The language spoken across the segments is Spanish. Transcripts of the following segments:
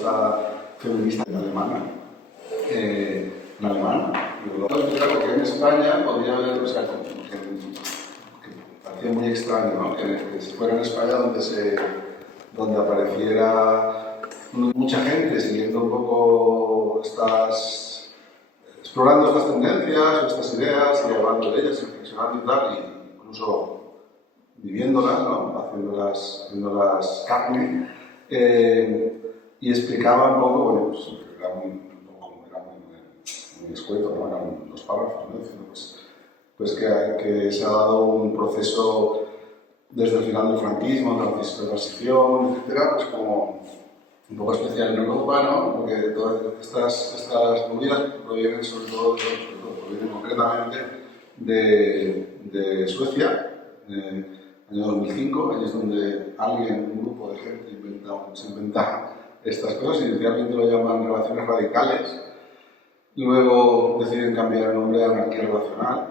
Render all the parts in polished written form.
esta feminista alemana, en alemán. Porque en España podría haber, o sea, que parecía muy extraño, ¿no? Que si fuera en España donde apareciera mucha gente siguiendo un poco explorando estas tendencias o estas ideas y hablando de ellas, reflexionando y tal, y incluso viviéndolas, ¿no? haciéndolas carne, y explicaba un poco, bueno, pues era muy escueto, ¿no? Eran los párrafos, ¿no? Diciendo pues que se ha dado un proceso desde el final del franquismo, de la transición, etcétera, pues como un poco especial en Europa, ¿no? Porque todas estas movidas provienen sobre todo provienen concretamente de Suecia, año 2005, años donde un grupo de gente se inventa estas cosas, inicialmente lo llaman relaciones radicales, luego deciden cambiar el nombre a anarquía relacional,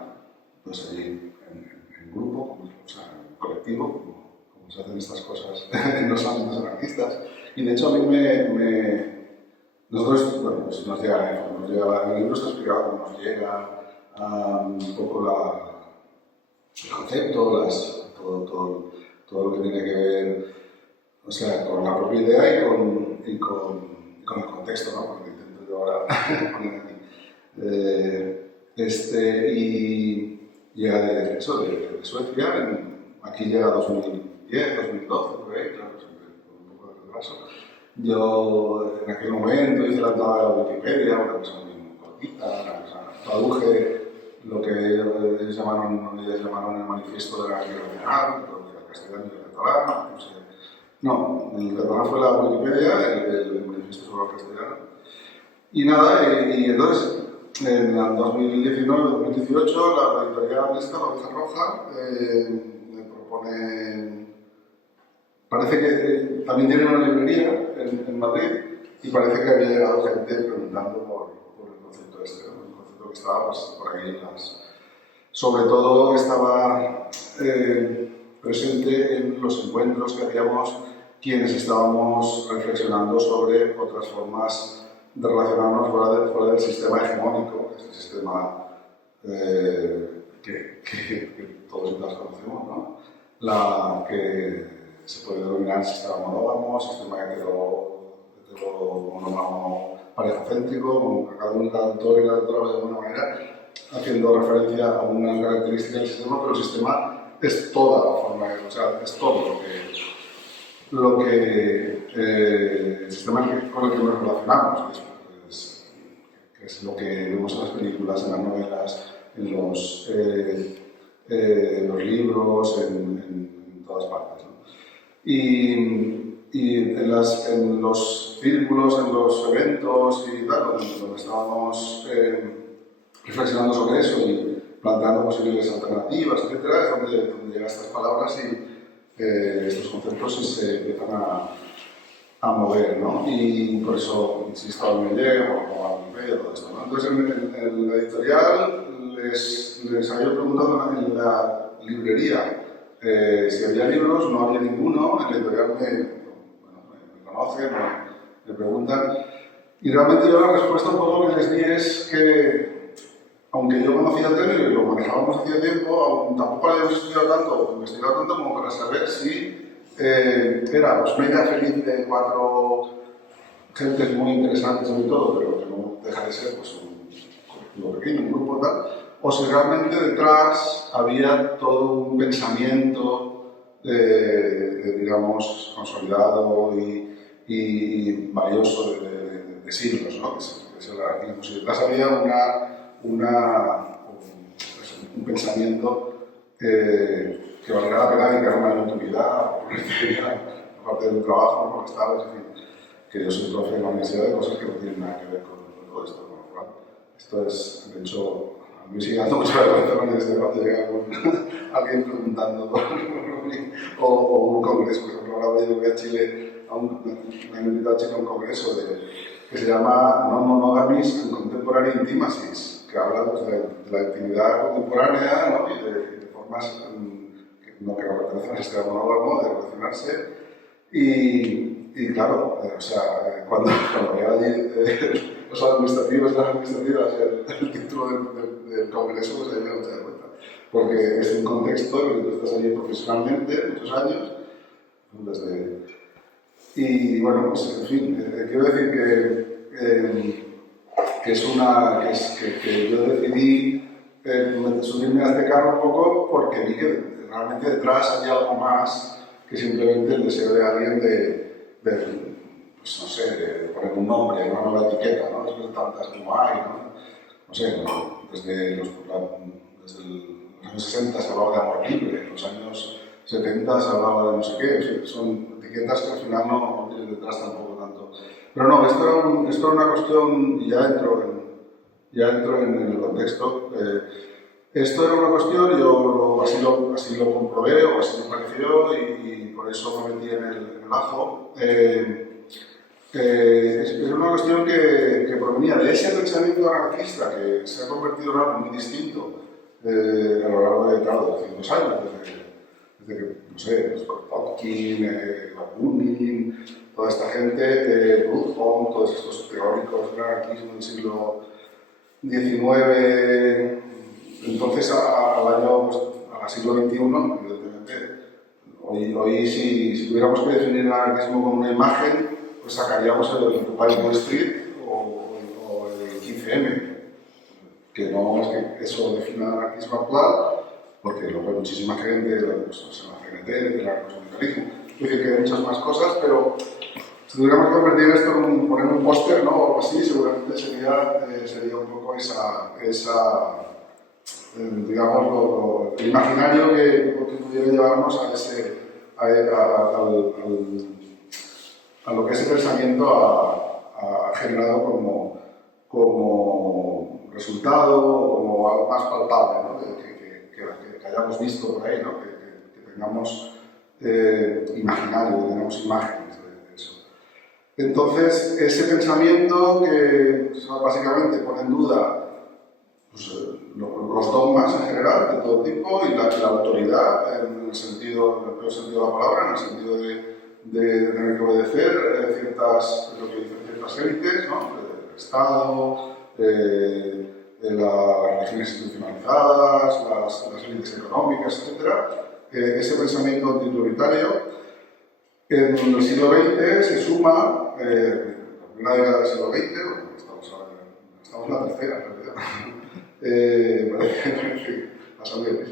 pues allí en grupo, o sea, en colectivo, como se hacen estas cosas en los ámbitos anarquistas. Y de hecho a mí nosotros, bueno, pues nos llega en el libro está explicado cómo nos llega un poco el concepto, todo lo que tiene que ver, o sea, con la propia idea y con el contexto, ¿no? Porque intento yo ahora poner aquí. Y llega de Suecia, aquí llega 2010, 2012, por ahí, claro, siempre con un poco de retraso. Yo en aquel momento hice la entrada de la Wikipedia, una cosa muy cortita, traduje lo que ellos llamaron el manifiesto de la anarquía nacional, lo que era el castellano y el catalán, no sé. No, el catalán fue la Wikipedia, el manifiesto sobre el castellano. Y nada, y entonces en el 2019-2018 la editorial esta, la Oveja Roja, me propone. Parece que también tiene una librería en Madrid y parece que había llegado gente preguntando por el concepto este, ¿no? El concepto que estaba pues, por ahí sobre todo estaba presente en los encuentros que hacíamos quienes estábamos reflexionando sobre otras formas de relacionarnos fuera del sistema hegemónico, este sistema que todos y todas conocemos, ¿no? Que se puede denominar sistema monógamo, sistema heteromonógamo parejocéntrico, como cada autor y cada autora de alguna manera, haciendo referencia a una característica del sistema, pero el sistema es toda la forma, o sea, es todo lo que el sistema con el que nos relacionamos, que es lo que vemos en las películas, en las novelas, en los libros, en todas partes, ¿no? Y en los círculos, en los eventos y tal, donde estábamos reflexionando sobre eso y planteando posibles alternativas, etc., es donde llegan estas palabras y estos conceptos se empiezan a mover, ¿no? Y por eso insisto al MLE o a Wikipedia, todo esto, ¿no? Entonces en la editorial les había preguntado en la librería si había libros, no había ninguno. En la editorial me conocen, me preguntan, y realmente yo la respuesta un poco que les di es que aunque yo conocía el término y lo manejábamos hacía tiempo, tampoco habíamos estudiado tanto o investigado tanto como para saber si era pues, una idea feliz de 4 gentes muy interesantes y todo, pero que no deja de ser pues, un colectivo pequeño, un grupo tal, o si realmente detrás había todo un pensamiento, digamos, consolidado y valioso de siglos, ¿no? que es el anarquismo. Si detrás había un pensamiento que valiera la pena dedicar una utilidad, aparte del trabajo, ¿no? Porque estaba, en fin, que yo soy profe en la universidad de cosas que no tienen nada que ver con todo esto, con lo cual, esto es, de hecho, a mí sigue dando mucha vergüenza con este cuando llega alguien preguntando por mí, o un congreso. Por ejemplo, ahora yo voy a Chile, me han invitado a Chile a un congreso que se llama Non-Monogamies and Contemporary Intimacies, que habla pues, de la intimidad contemporánea, ¿no? y de formas que no pertenecen al sistema monógamo de relacionarse. Y y claro, o sea, cuando veía allí los administrativos, las administrativas, el título del congreso, pues ahí me doy cuenta. Porque es un contexto en el que tú estás allí profesionalmente, muchos años, y bueno, pues en fin, quiero decir que yo decidí subirme a este carro un poco porque vi que realmente detrás había algo más que simplemente el deseo de alguien pues no sé, de poner un nombre, una nueva etiqueta, ¿no? Después de tantas como hay, ¿no? No sé, desde los años 60 se hablaba de amor libre, en los años 70 se hablaba de no sé qué, son etiquetas que al final no tienen detrás tampoco tanto. Pero no, esto era una cuestión, y ya entro en el contexto. Esto era una cuestión, yo así lo comprobé, o así me pareció, y por eso me metí en el ajo. Es una cuestión que provenía de ese pensamiento anarquista que se ha convertido en algo muy distinto a lo largo de 200 años, desde que, no sé, pues, Kropotkin, Bakunin, toda esta gente, Proudhon, todos estos teóricos del anarquismo del siglo XIX, entonces al siglo XXI, evidentemente, hoy si tuviéramos que definir el anarquismo como una imagen, pues sacaríamos el Occupy Wall Street o el 15M, que no es que eso defina el anarquismo actual, porque lo ve muchísima gente, pues, en la CNT, en el anarcosindicalismo, es decir, que hay muchas más cosas, pero si tuviéramos que convertir esto en poner un póster, ¿no? O algo así, seguramente sería un poco digamos, el imaginario que pudiera llevarnos a lo que ese pensamiento ha generado como resultado, como algo más palpable, ¿no? que hayamos visto por ahí, ¿no? que tengamos imaginario, que tengamos imágenes de eso. Entonces, ese pensamiento que básicamente pone en duda pues, los dogmas en general, de todo tipo, y la autoridad, en el peor sentido de la palabra, en el sentido de tener que obedecer lo que dicen ciertas élites, ¿no? El Estado, las religiones institucionalizadas, las élites económicas, etc. Ese pensamiento antiautoritario en el siglo XX se suma, la primera década del siglo XX, bueno, estamos en la tercera, en realidad, parece bastante bien.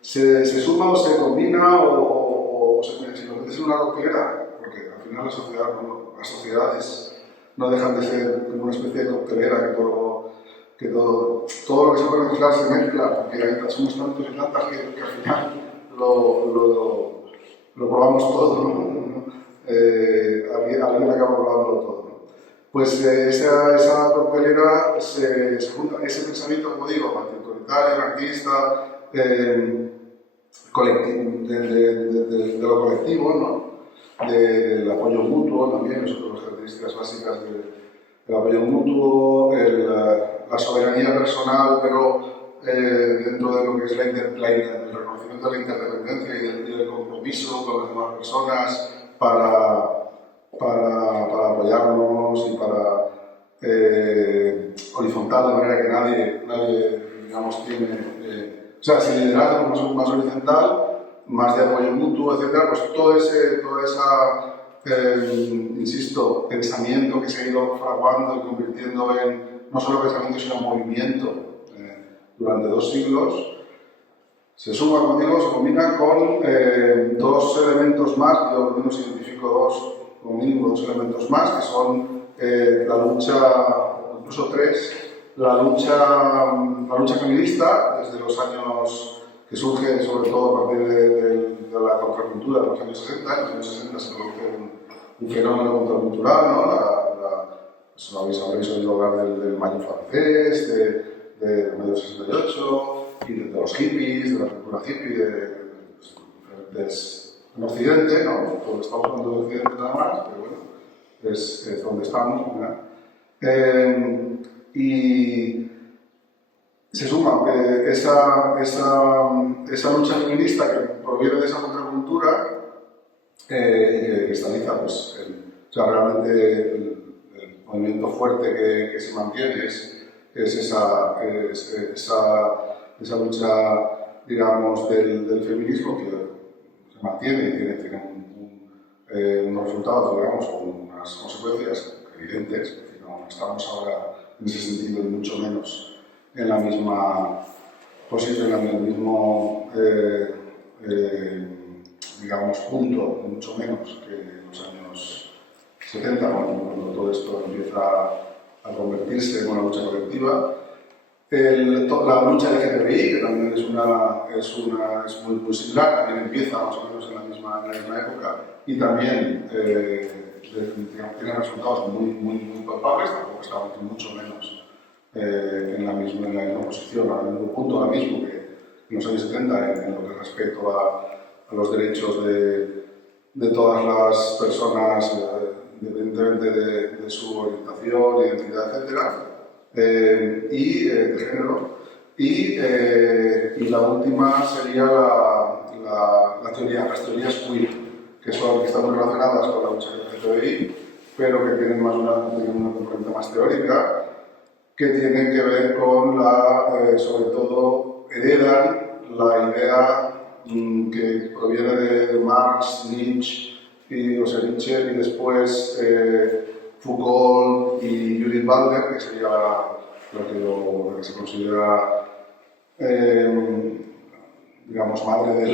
Se suma o se combina o si lo metes en una coctelera, porque al final las sociedades no dejan de ser como una especie de coctelera que todo lo que se puede mezclar se mezcla, porque somos tantos y tantas que al final lo probamos todo, ¿no? Alguien acaba probándolo todo, ¿no? Pues esa coctelera se junta, ese pensamiento, como digo, antiautoritario, anarquista, de lo colectivo, ¿no? Del apoyo mutuo también, es otra de las características básicas del apoyo mutuo, la soberanía personal, pero dentro de lo que es el reconocimiento de la interdependencia y del compromiso con las demás personas para apoyarnos y para horizontal, de manera que nadie digamos, tiene... o sea, si liderazgo más horizontal, más de apoyo mutuo, etc., pues toda esa insisto, pensamiento que se ha ido fraguando y convirtiendo en no solo pensamiento, sino movimiento durante 2 siglos, se suma, como digo, se combina con 2 elementos más, yo al menos identifico como mínimo 2 elementos más, que son la lucha, incluso 3, la lucha feminista, desde los años que surge, sobre todo a partir de la contracultura de los años 60. En los años 60 se produce un fenómeno contracultural, ¿no? Pues habréis oído hablar del mayo francés, de mayo 68, y de los hippies, de la cultura hippie, en Occidente, ¿no? Porque estamos hablando de Occidente nada más, pero bueno, es donde estamos, ¿verdad? Y se suma esa lucha feminista que proviene de esa contracultura, y que cristaliza, pues, o sea, realmente el movimiento fuerte que se mantiene es esa lucha, digamos, del feminismo que se mantiene y tiene unos resultados, digamos, con unas consecuencias evidentes, es decir, no estamos ahora en ese sentido, ni mucho menos en la misma posición, en el mismo, digamos, punto, mucho menos que en los años 70, cuando todo esto empieza a convertirse en una lucha colectiva. La lucha LGTBI, que también es muy similar, también empieza más o menos en la misma época y también tiene resultados muy palpables, tampoco estamos mucho menos en la misma posición, al mismo punto ahora mismo que en los años 70 en lo que respecta a los derechos de todas las personas, independientemente de su orientación, identidad, etc. Y de género. Y la última sería las teorías queer, que están muy relacionadas con la lucha LGTBI, pero que tienen una componente más teórica, que tienen que ver con sobre todo, heredan la idea que proviene de Marx, Nietzsche, Nietzsche y después Foucault y Judith Butler, que sería la que se considera, digamos, madre de la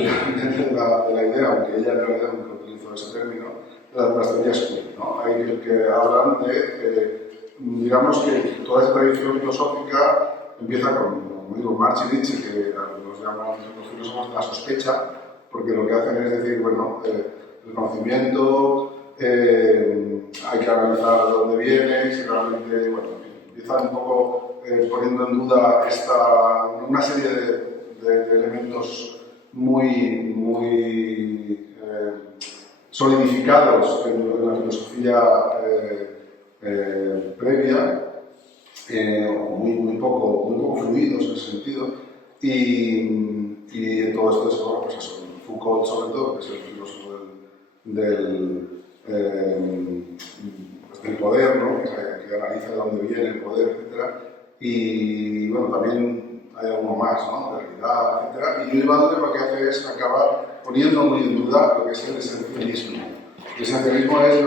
idea, aunque ella en realidad nunca utilizó ese término, de las teorías queer, ¿no? Hay que hablan de, digamos, que toda esa tradición filosófica empieza como digo, Marx y Nietzsche, que los llaman los filósofos de la sospecha, porque lo que hacen es decir, bueno, el conocimiento, hay que analizar de dónde viene, si realmente, bueno, empiezan un poco poniendo en duda una serie de elementos muy solidificados en la filosofía previa, muy poco fluidos en ese sentido, y todo esto es, pues eso, Foucault sobre todo, que es el filósofo del poder, ¿no? que analiza de dónde viene el poder, etc. Y bueno, también hay alguno más, ¿no? De realidad, etc. Y Judith Butler lo que hace es acabar poniendo muy en duda lo que es el esencialismo. El esencialismo es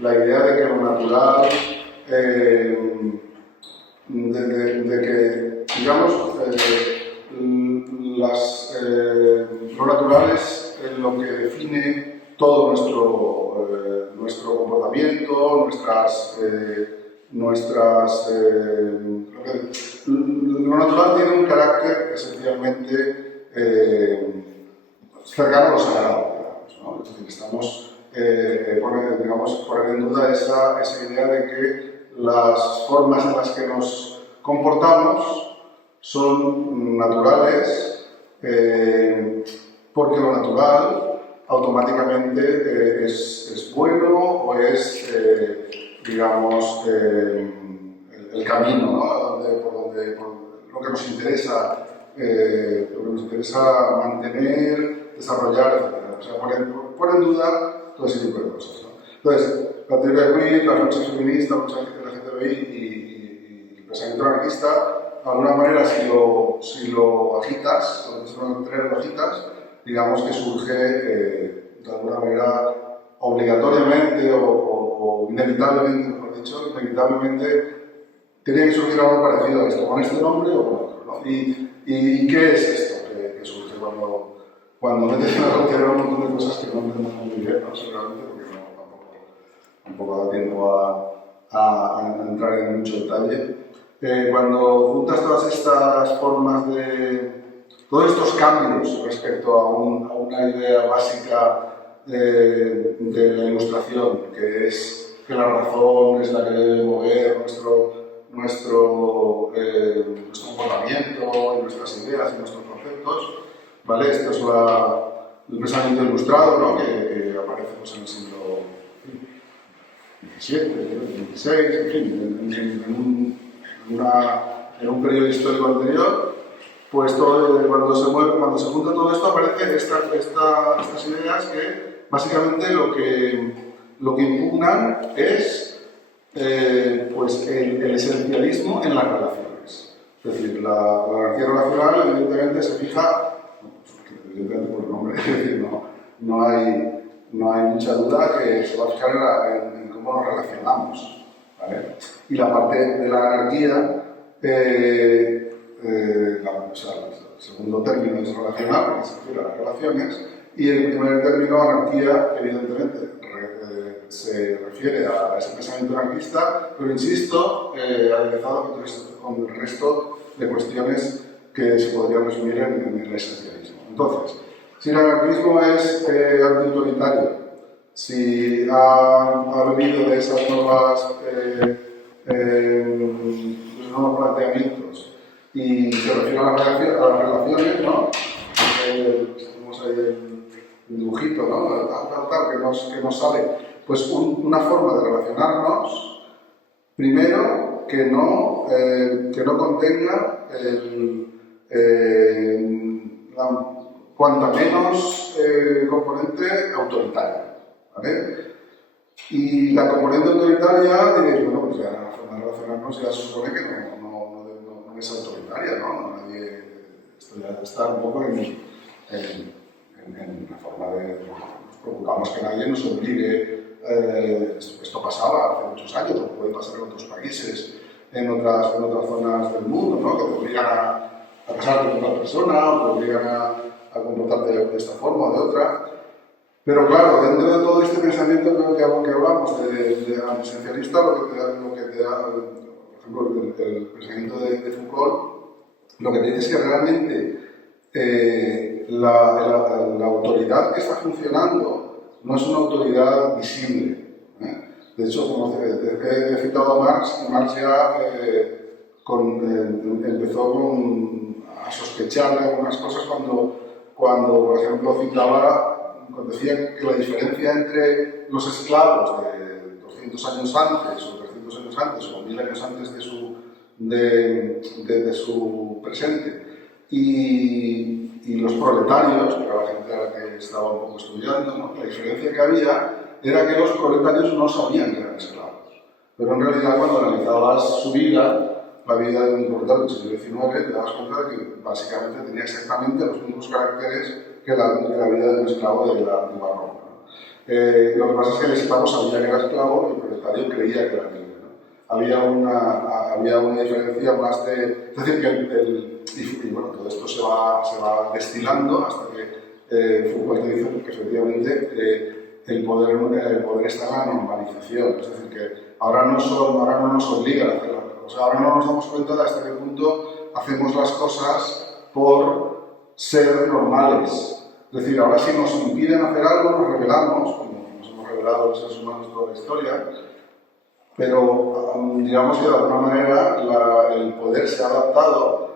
la idea de que lo natural, de que, digamos, lo natural es lo que define todo nuestro comportamiento, lo natural tiene un carácter esencialmente cercano a lo sagrado, digamos, ¿no? Es decir, estamos poner en duda esa idea de que las formas en las que nos comportamos son naturales, porque lo natural automáticamente es bueno o es, digamos, el camino, ¿no? Por lo que nos interesa, mantener, desarrollar, etc. O sea, poner en duda todo ese tipo de cosas, ¿no? Entonces, la teoría queer, las luchas feministas, la lucha LGTBI y el pensamiento anarquista, de alguna manera, si lo agitas, lo agitas, digamos que surge de alguna manera obligatoriamente o inevitablemente, mejor dicho, inevitablemente tenía que surgir algo parecido a esto, con este nombre o con otro, ¿no? ¿Y qué es esto que surge cuando metes en la frontera un montón de cosas que no entendemos muy bien, ¿no? Seguramente porque tampoco da tiempo a entrar en mucho detalle. Cuando juntas todas estas formas todos estos cambios respecto a una idea básica de la ilustración, que es que la razón es la que debe mover nuestro comportamiento, nuestras ideas y nuestros conceptos, ¿vale? Esto es el pensamiento ilustrado, ¿no? que aparece pues, en el siglo XVII, XVI, en fin, en un periodo histórico anterior. Pues cuando se junta todo esto aparecen estas ideas que básicamente lo que impugnan es pues el esencialismo en las relaciones. Es decir, la anarquía relacional evidentemente se fija, evidentemente por el nombre, es decir, no hay mucha duda que se va a fijar en cómo nos relacionamos, ¿vale? Y la parte de la anarquía, o sea, el segundo término es relacional, porque se refiere a las relaciones, y el primer término, anarquía, evidentemente, se refiere a ese pensamiento anarquista, pero insisto, aderezado con el resto de cuestiones que se podrían resumir en el esencialismo. Entonces, si el anarquismo es antiautoritario, si ha bebido de esas nuevos planteamientos y se refiere a las relaciones, ¿no? Tenemos ahí el dibujito, ¿no? Que nos sale. Pues una forma de relacionarnos, primero, que no contenga cuanta menos componente autoritaria, ¿vale? Y la componente autoritaria, diréis, bueno, pues ya la forma de relacionarnos ya se supone que no es autoritaria, ¿no? Nadie, esto ya está un poco en la forma de... Nos preocupamos que nadie nos obligue. Esto pasaba hace muchos años, o puede pasar en otros países, en otras zonas del mundo, ¿no? Que te obligan a casarte con otra persona, o te obligan a comportarte de esta forma o de otra. Pero claro, dentro de todo este pensamiento que hablamos de antiesencialista, lo que te da, por ejemplo, el pensamiento de Foucault, lo que te dice es que realmente la autoridad que está funcionando no es una autoridad visible, ¿eh? De hecho, como he citado a Marx, Marx ya empezó a sospechar de algunas cosas cuando por ejemplo, cuando decía que la diferencia entre los esclavos de 200 años antes, o 300 años antes, o 1000 años antes de su presente, y los proletarios, que era la gente a la que estaba un poco estudiando, ¿no? La diferencia que había era que los proletarios no sabían que eran esclavos. Pero en realidad, cuando analizabas su vida, la vida de un proletario del siglo XIX, te dabas cuenta de que básicamente tenía exactamente los mismos caracteres que la vida de un esclavo de la antigua Roma, ¿no? Lo que pasa es que el esclavo sabía que era esclavo y el proletario creía que era libre, ¿no? Había una diferencia más de... Es decir, que y bueno, todo esto se va destilando hasta que Foucault te dice que efectivamente el poder está en la normalización. Es decir, que ahora no nos obliga a hacer las cosas. Ahora no nos damos cuenta de hasta qué punto hacemos las cosas por ser normales. Es decir, ahora si nos impiden hacer algo, nos rebelamos, como nos hemos rebelado los seres humanos toda la historia, pero digamos que de alguna manera el poder se ha adaptado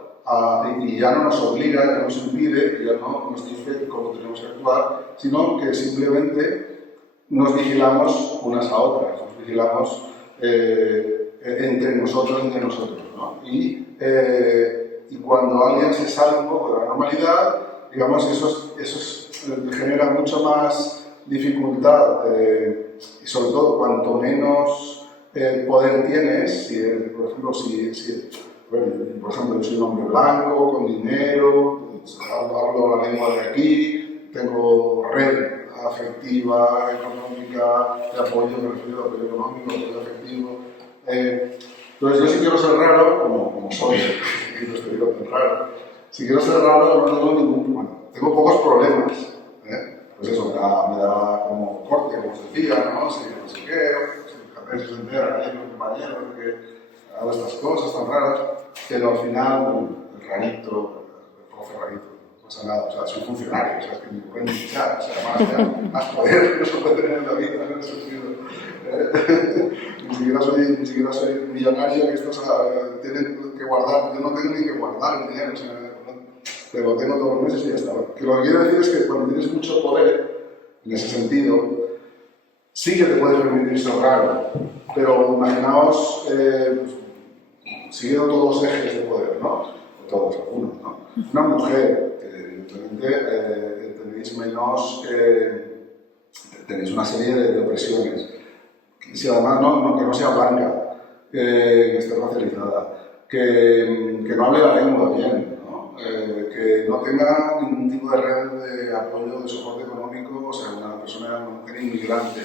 y ya no nos obliga, ya no nos impide, ya no nos dice cómo tenemos que actuar, sino que simplemente nos vigilamos unas a otras, nos vigilamos entre nosotros, ¿no? Y cuando alguien se sale un poco de la normalidad, digamos que eso genera mucho más dificultad y sobre todo cuanto menos poder tienes, por ejemplo, por ejemplo, yo soy un hombre blanco, con dinero, hablo la lengua de aquí, tengo red afectiva, económica, de apoyo, me refiero a apoyo económico, apoyo afectivo. Entonces yo si quiero ser raro, como soy, y no estoy tan raro, si quiero ser raro no tengo ningún problema, tengo pocos problemas. Pues eso, me da como corte, como os decía, ¿no? Si no sé qué, si se entera, hay un compañero que hago estas cosas tan raras, pero al final, bueno, el rarito, el profe rarito, no pasa nada, o sea, soy funcionario, o sea, es que me pueden fichar, o sea, más poder que no se puede tener en la vida, en ese sentido. Ni siquiera soy millonario, que esto tienen que guardar, yo no tengo ni que guardar el dinero, o sea, pero lo tengo todos los meses y ya está. Que lo que quiero decir es que cuando tienes mucho poder, en ese sentido, sí que te puedes permitir ser raro, pero imaginaos, siguiendo todos los ejes de poder, ¿no? O todos, algunos, ¿no? Una mujer, que evidentemente tenéis tenéis una serie de opresiones. Si además que no sea blanca, que esté racializada, que no hable la lengua bien, ¿no? Que no tenga ningún tipo de red de apoyo, de soporte económico, o sea, una mujer inmigrante,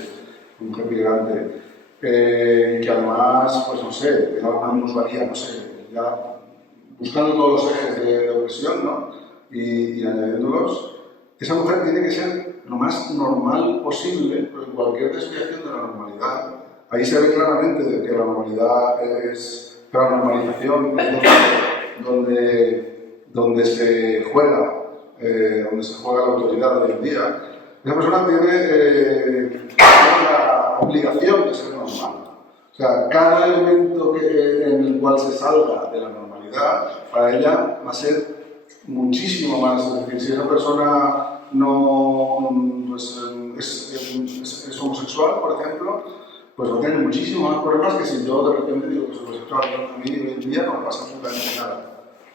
una mujer migrante, que además, pues no sé, tenga alguna minusvalía, no sé, ya buscando todos los ejes de opresión, ¿no? Y añadiéndolos, esa mujer tiene que ser lo más normal posible, porque cualquier desviación de la normalidad, ahí se ve claramente de que la normalidad es, que la normalización es donde se juega, la autoridad hoy en día. Esa persona tiene la obligación de ser normal. O sea, cada elemento en el cual se salga de la normalidad, para ella va a ser muchísimo más. Es decir, si esa persona no pues, es homosexual, por ejemplo, pues va a tener muchísimos más problemas que si yo de repente digo que soy homosexual. A mí hoy en día no me pasa absolutamente nada,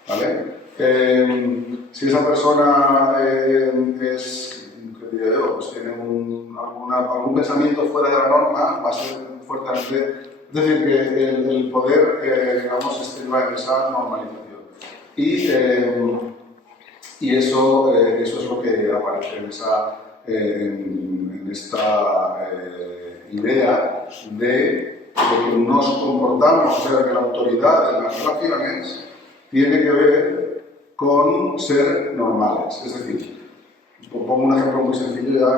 ¿vale? Si esa persona es, ¿qué diré yo? Pues tiene algún pensamiento fuera de la norma, va a ser fuertemente. Es decir, que el poder, digamos, estriba en esa normalización. Y eso es lo que aparece en esta idea de que nos comportamos, o sea, que la autoridad de las relaciones tiene que ver con ser normales. Es decir, pongo un ejemplo muy sencillo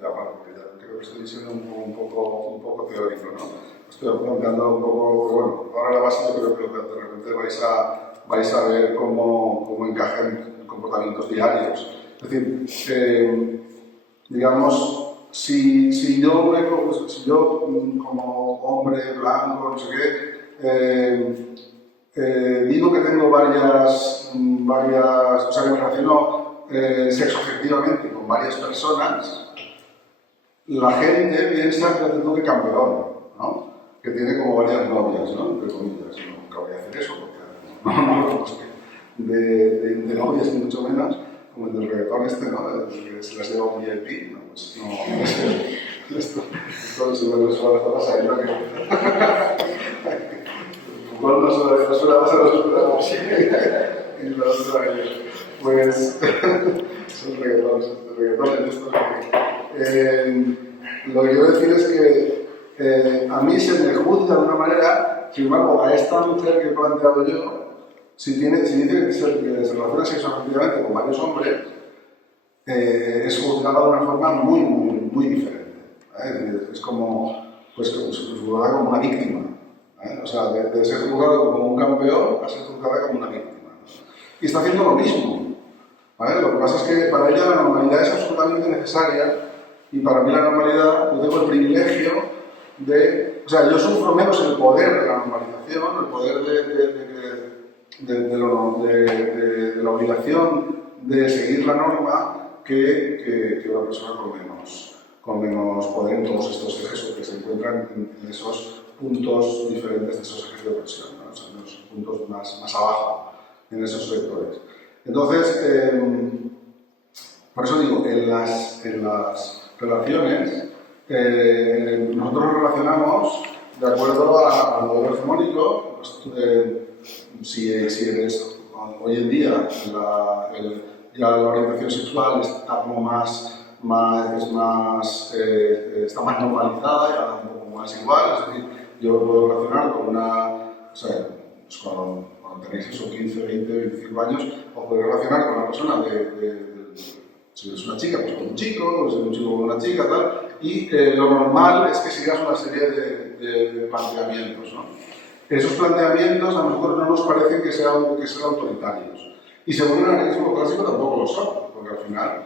porque ya creo que estoy siendo un poco teórico, ¿no? Estoy planteando un poco, bueno, ahora la base yo creo que de repente vais a ver cómo encajan en comportamientos diarios. Es decir, digamos, si yo como hombre blanco, no sé qué, digo que tengo varias, o sea, que me relaciono sexoafectivamente con varias personas, la gente piensa que tengo de campeón, ¿no? Que tiene como varias novias, ¿no? Entre comillas. Nunca voy a hacer eso, porque no, pues de novias ni mucho menos, como el del reggaetón ¿no? Que se las lleva un VIP, ¿no? Pues no, esto se me suele pasar ahí, ¿no? Igual no suele pasar a los programas, sí. Y la otra pues son reggaetones, lo que quiero decir es que a mí se me juzga de una manera, sin embargo, a esta mujer que he planteado yo, si dice que se relaciona sexualmente con varios hombres, es juzgada de una forma muy diferente. Es como, pues, juzgada como una víctima. O sea, de ser juzgada como un campeón a ser juzgada como una víctima. Y está haciendo lo mismo. ¿Vale? Lo que pasa es que para ella la normalidad es absolutamente necesaria y para mí la normalidad, yo tengo el privilegio de... O sea, yo sufro menos el poder de la normalización, el poder de la obligación de seguir la norma que una persona con menos poder en todos estos ejes que se encuentran en esos puntos diferentes de esos ejes de opresión, ¿no? O sea, en los puntos más abajo en esos sectores. Entonces, por eso digo, en las relaciones, nosotros nos relacionamos de acuerdo al modelo hegemónico. Si eres, hoy en día, ya la orientación sexual está como está más normalizada, ya un poco más igual. Es decir, yo lo puedo relacionar con o sea, pues cuando tenéis esos 15, 20, 25 años, os podéis relacionar con una persona si eres una chica, pues con un chico, o si eres un chico con una chica, tal, y lo normal es que sigas una serie de planteamientos, ¿no? Esos planteamientos a nosotros no nos parecen que sean autoritarios. Y según el anarquismo clásico tampoco lo son, porque al final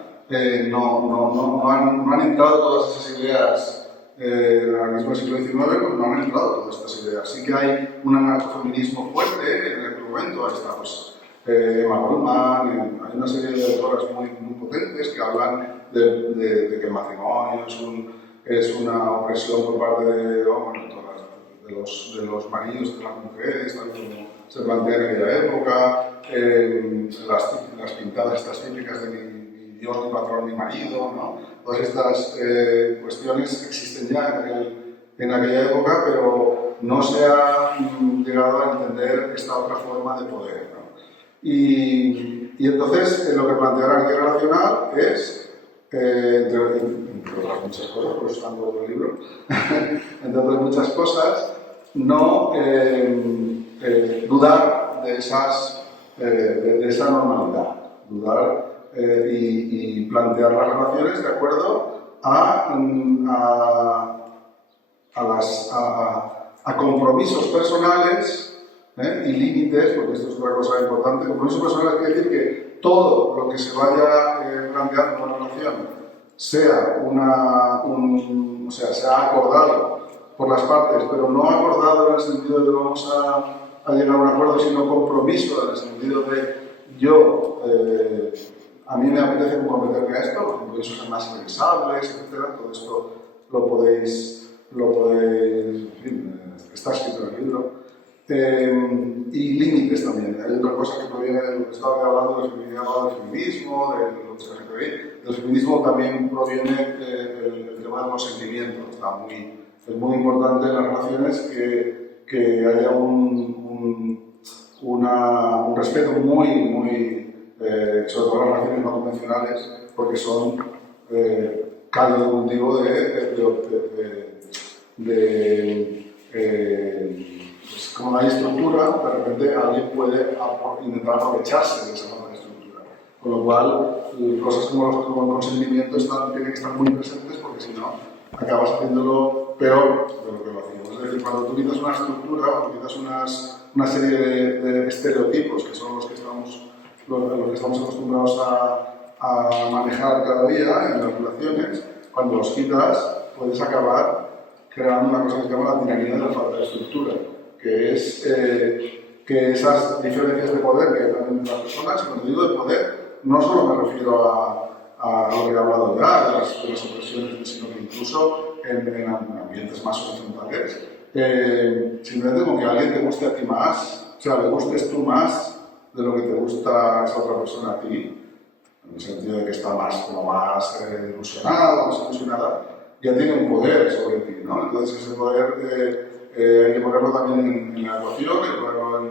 no han entrado todas esas ideas. El anarquismo del siglo XIX no han entrado todas estas ideas. Sí que hay un anarcofeminismo fuerte en aquel momento. Ahí está, pues, Emma Goldman, hay una serie de autoras muy potentes que hablan de que el matrimonio es una opresión por parte de los maridos de las mujeres, tal como se plantea en aquella época, las pintadas estas típicas de mi Dios, mi patrón, mi marido, ¿no? Todas estas cuestiones existen ya en aquella época, pero no se ha llegado a entender esta otra forma de poder, ¿no? Y entonces lo que plantea la guía relacional es, entre otras muchas cosas, por eso está en otro libro, entre otras muchas cosas, no dudar de esa normalidad, dudar y plantear las relaciones de acuerdo a compromisos personales y límites, porque esto es una cosa importante. Compromisos personales quiere decir que todo lo que se vaya planteando en una relación sea sea acordado por las partes, pero no acordado en el sentido de que vamos a llegar a un acuerdo, sino compromiso en el sentido de yo, a mí me apetece comprometerme a esto, los compromisos son más revisables, etc. Todo esto lo podéis, en fin, está escrito en el libro. Y límites también. Hay otra cosa que proviene de lo que estaba hablando del feminismo, del feminismo también proviene el tema de los sentimientos. Es muy importante en las relaciones que haya un respeto muy sobre todo las relaciones no convencionales, porque son caldo de cultivo pues como no hay estructura, de repente alguien puede intentar aprovecharse de esa nueva estructura. Con lo cual, cosas como el consentimiento tienen que estar muy presentes, porque si no, acabas haciéndolo peor de lo que lo hacíamos. Es decir, cuando tú quitas una estructura, cuando quitas una serie de estereotipos, que son los que estamos acostumbrados a manejar cada día en las relaciones, cuando los quitas, puedes acabar creando una cosa que se llama la tiranía de la falta de estructura, que es que esas diferencias de poder que hay también entre las personas, cuando digo de poder, no solo me refiero a lo que he hablado ya, de las opresiones, sino que incluso en ambientes más horizontales, simplemente como que a alguien te guste a ti más, o sea, le gustes tú más de lo que te gusta esa otra persona a ti, en el sentido de que está más ilusionado, más ilusionada, ya tiene un poder sobre ti, ¿no? Entonces ese poder hay que ponerlo también en la ecuación, hay que ponerlo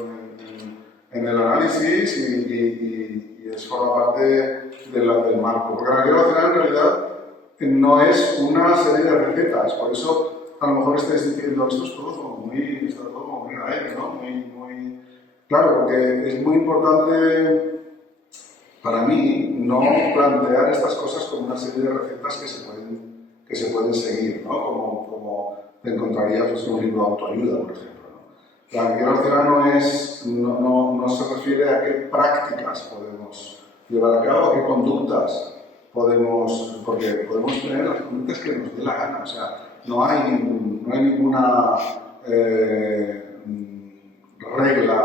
en el análisis y es forma parte del marco. Porque la guía relacional en realidad no es una serie de recetas, por eso a lo mejor estáis diciendo esto es todo como está todo como muy aire, ¿no? Muy claro, porque es muy importante para mí no plantear estas cosas como una serie de recetas que se pueden seguir, ¿no? Como te encontrarías pues, en un libro de autoayuda, por ejemplo, ¿no? La guía relacional no se refiere a qué prácticas podemos llevar a cabo, a qué conductas porque podemos tener las conductas que nos dé la gana, o sea, no hay ninguna regla,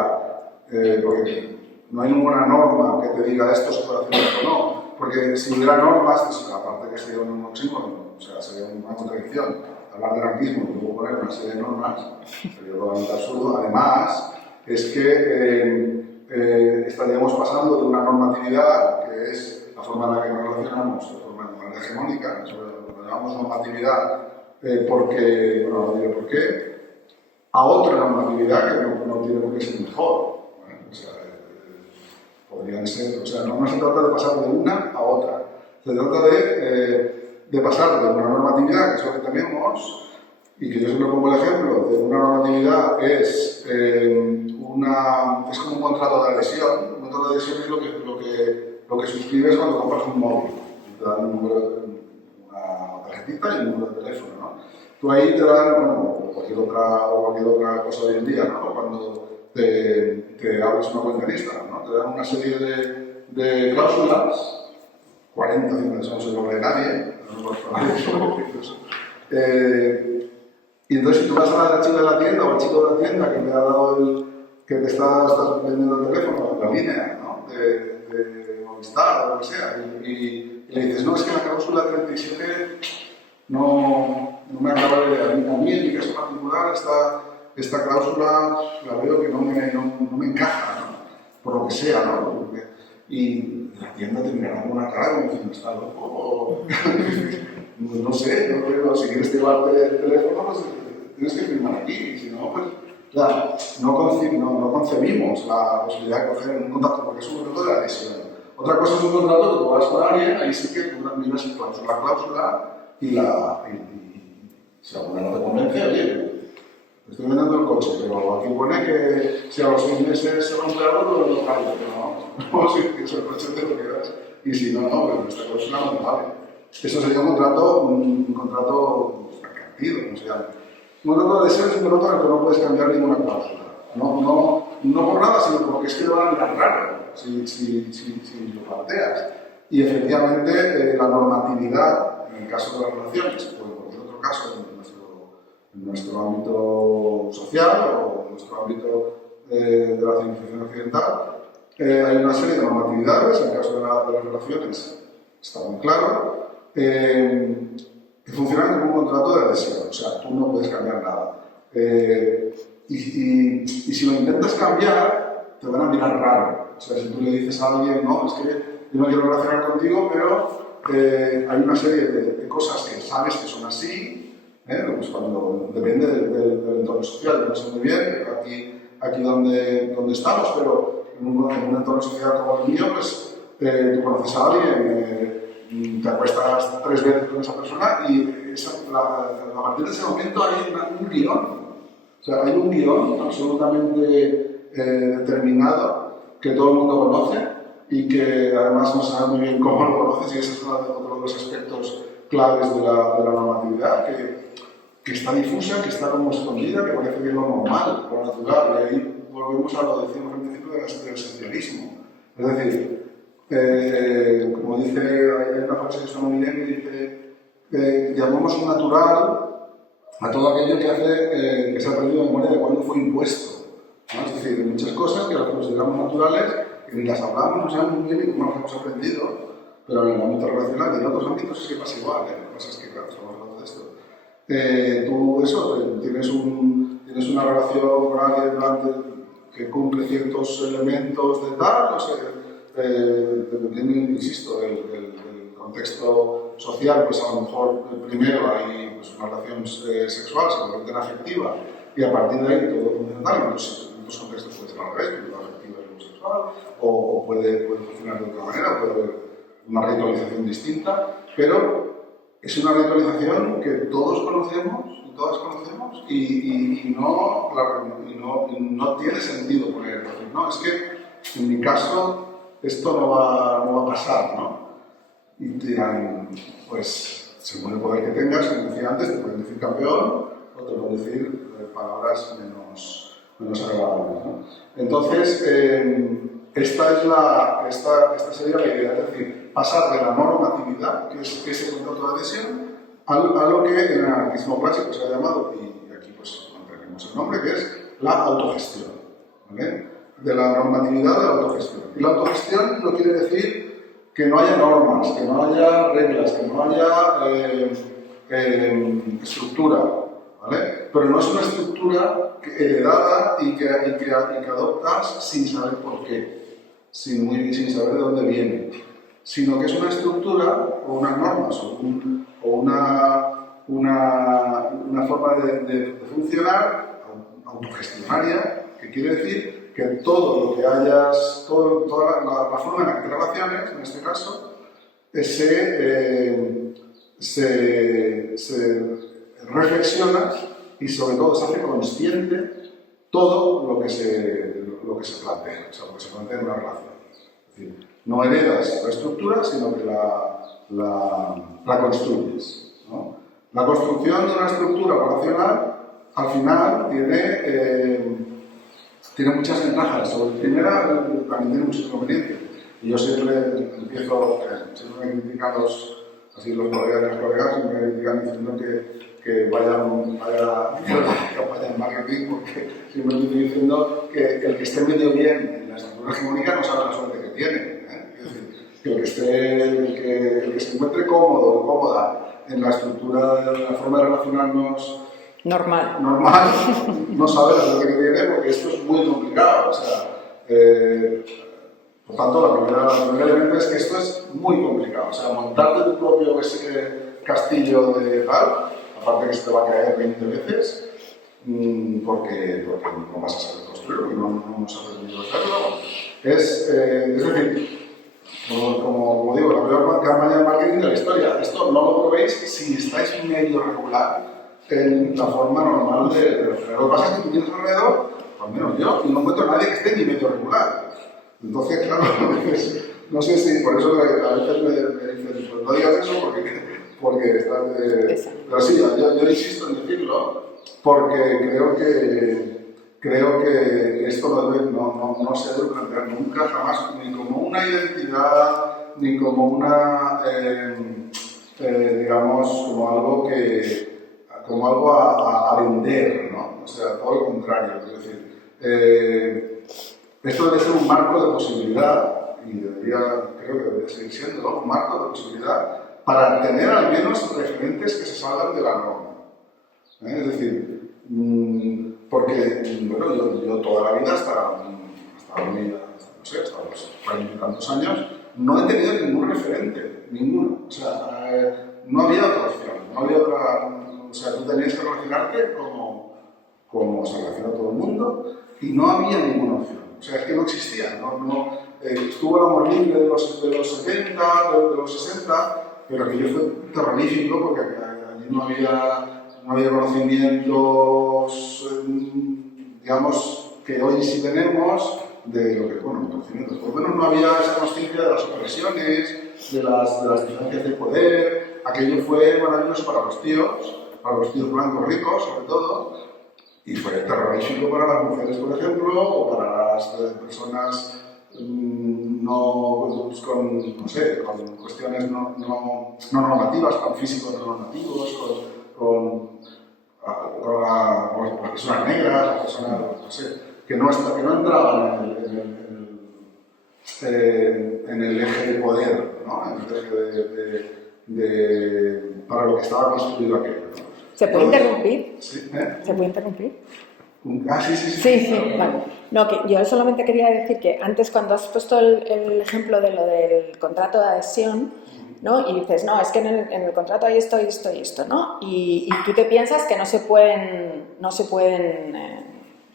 porque no hay ninguna norma que te diga esto se puede hacer o no, porque si hubiera normas, pues, aparte que sería un oxímoron, o sea, sería una contradicción. Hablar de anarquismo y luego poner una serie de normas sería totalmente absurdo. Además, es que estaríamos pasando de una normatividad, que es la forma en la que nos relacionamos, de manera hegemónica, lo llamamos normatividad porque, bueno, no diré por qué, a otra normatividad que no tiene por qué ser mejor. Bueno, o sea, podrían ser, o sea, no se trata de pasar de una a otra, se trata de pasar de una normatividad, que es lo que tenemos, y que yo siempre pongo el ejemplo de una normatividad es como un contrato de adhesión. Un contrato de adhesión es lo que suscribes cuando compras un móvil. Te dan una tarjetita y un número de teléfono, ¿no? Tú ahí te dan, bueno, cualquier otra cosa hoy en día, ¿no? Cuando te abres una cuenta en Instagram, ¿no? Te dan una serie de cláusulas, 40, 50, eso no se lo lee nadie, y entonces si tú vas a la chica de la tienda o al chico de la tienda que te ha dado que te estás vendiendo el teléfono, la línea, ¿no? de Movistar o lo que sea, y le dices, no, es que la cláusula 37 no me acaba de... A mí en mi caso particular esta cláusula la veo que no me encaja, ¿no? Por lo que sea, ¿no? y la tienda te mirará con una cara como diciendo, está loco, o no sé, si quieres llevarte el teléfono, pues tienes que firmar aquí, si no, pues claro, no concebimos la posibilidad de coger un contacto porque es un contrato de adhesión. Otra cosa es un contrato que tú vas con alguien, ahí sí que tú miras la cláusula y si alguna no te convence, oye, estoy vendiendo el coche, pero aquí pone que si a los 6 meses se rompe algo, lo cambio, pero no, si el coche te lo quedas. Y si no, pero esta cláusula no te vale. Eso sería un contrato mercantil, ¿cómo se llama? Un contrato de adhesión es un contrato en el que no puedes cambiar ninguna cláusula. No por nada, sino porque es que te van a mirar raro si lo planteas. Y efectivamente, la normatividad, en el caso de las relaciones, o en cualquier otro caso, en nuestro ámbito social o en nuestro ámbito de la civilización occidental, hay una serie de normatividades, en el caso de las relaciones está muy claro, que funcionan como un contrato de adhesión, o sea, tú no puedes cambiar nada. Y si lo intentas cambiar, te van a mirar raro. O sea, si tú le dices a alguien, no, es que yo no quiero relacionar contigo, pero hay una serie de cosas que sabes que son así, pues cuando depende del entorno social, no sé muy bien, aquí donde estamos, pero en un entorno social como el mío, pues tú conoces a alguien, te acuestas 3 veces con esa persona y a partir de ese momento hay un guión. O sea, hay un guión absolutamente determinado que todo el mundo conoce y que además no sabes muy bien cómo lo conoces, y ese es otro de los aspectos claves de la normatividad, que está difusa, que está como escondida, que parece que es lo normal, lo natural, y ahí volvemos a lo que decíamos al principio del esencialismo. Es decir, como dice, hay una frase que suena muy bien que dice, llamamos un natural a todo aquello que hace que se ha perdido memoria de cuándo fue impuesto, ¿no? Es decir, hay muchas cosas que las consideramos naturales, que ni las hablamos, no sabemos muy bien cómo las hemos aprendido, pero en el ámbito relacional y en otros ámbitos es que pasa igual, Lo que pasa es que, claro, estamos hablando de esto. Tú tienes una relación con alguien que cumple ciertos elementos de tal, no sé, dependiendo, insisto, del contexto social, pues a lo mejor primero hay pues, una relación sexual, se convierte en afectiva, y a partir de ahí todo funciona tal. En otros contextos puede ser al revés, que la afectiva es lo sexual, o puede funcionar de otra manera, puede haber una ritualización distinta, pero es una ritualización que todos conocemos y todas conocemos y no tiene sentido poner. No, es que en mi caso esto no va a pasar, ¿no? Y te dirán, pues según el poder que tengas, como decía antes, te pueden decir campeón o te pueden decir palabras menos agradables, ¿no? Entonces, esta sería la idea, es decir, pasar de la normatividad, que es ese contrato de adhesión, a lo que en el anarquismo clásico se ha llamado, y aquí pues mantenemos el nombre, que es la autogestión, ¿vale? De la normatividad a la autogestión. Y la autogestión no quiere decir que no haya normas, que no haya reglas, que no haya estructura, ¿vale? Pero no es una estructura heredada y que adoptas sin saber por qué, sin saber de dónde viene, sino que es una estructura o unas normas o una forma de funcionar autogestionaria, que quiere decir que todo lo que hayas, toda la forma en la que te relaciones, en este caso, se reflexiona y sobre todo se hace consciente todo lo que se plantea, o sea, lo que se plantea en una relación. Es decir, no heredas la estructura, sino que la construyes, ¿no? La construcción de una estructura relacional, al final, tiene muchas ventajas. Sobre primera, también tiene muchos inconvenientes. Y yo siempre siempre me critican los colegas, siempre me critican diciendo que vaya en marketing, porque siempre estoy diciendo que el que esté medio bien en la estructura hegemónica no sabe la suerte que tiene. Es decir, que el que se encuentre cómodo o cómoda en la estructura, en la forma de relacionarnos normal, no sabe la suerte que tiene, porque esto es muy complicado. O sea, Por tanto, el primer elemento es que esto es muy complicado. O sea, montarte tu propio castillo de tal, aparte que se te va a caer 20 veces, porque no vas a saber construirlo, porque no hemos aprendido a hacerlo. Es decir, como digo, la peor campaña de marketing de la historia. Esto no lo probéis si estáis medio regular en la forma normal de lo que pasa es que tú tienes alrededor, al menos yo, y no encuentro a nadie que esté ni medio regular. Entonces, claro, no sé si por eso a veces me dicen, pues no digas eso porque estás Pero sí, yo insisto en decirlo porque creo que esto no se debe plantear nunca, jamás, ni como una identidad, ni como una, digamos, como algo a vender, ¿no? O sea, todo lo contrario, es decir, esto debe ser un marco de posibilidad, y creo que debería seguir siendo, ¿no? Un marco de posibilidad para tener al menos referentes que se salgan de la norma. Es decir, porque, bueno, yo toda la vida, hasta los 40 y tantos años, no he tenido ningún referente, ninguno. O sea, no había otra opción, no había otra. O sea, tú tenías que relacionarte como se relaciona todo el mundo y no había ninguna opción. O sea, es que no existía. Estuvo el amor libre de los 70, de los 60, pero aquello fue terrorífico porque allí no había conocimientos, digamos, que hoy sí tenemos de lo que, bueno, conocimientos. Por lo menos no había esa conciencia de las opresiones, de las diferencias de poder. Aquello fue maravilloso para los tíos blancos ricos, sobre todo, y fue terrorífico para las mujeres, por ejemplo, o para las personas con cuestiones no normativas, con físicos no normativos, con las personas negras, las personas, que no entraban en el eje de poder, ¿no? En el eje para lo que estaba construido aquello, ¿no? ¿Se puede interrumpir? Sí, ¿Se puede interrumpir? Sí. Sí, vale. No, que yo solamente quería decir que antes cuando has puesto el ejemplo de lo del contrato de adhesión, ¿no? Y dices, no, es que en el contrato hay esto y esto y esto, ¿no? Y tú te piensas que no se pueden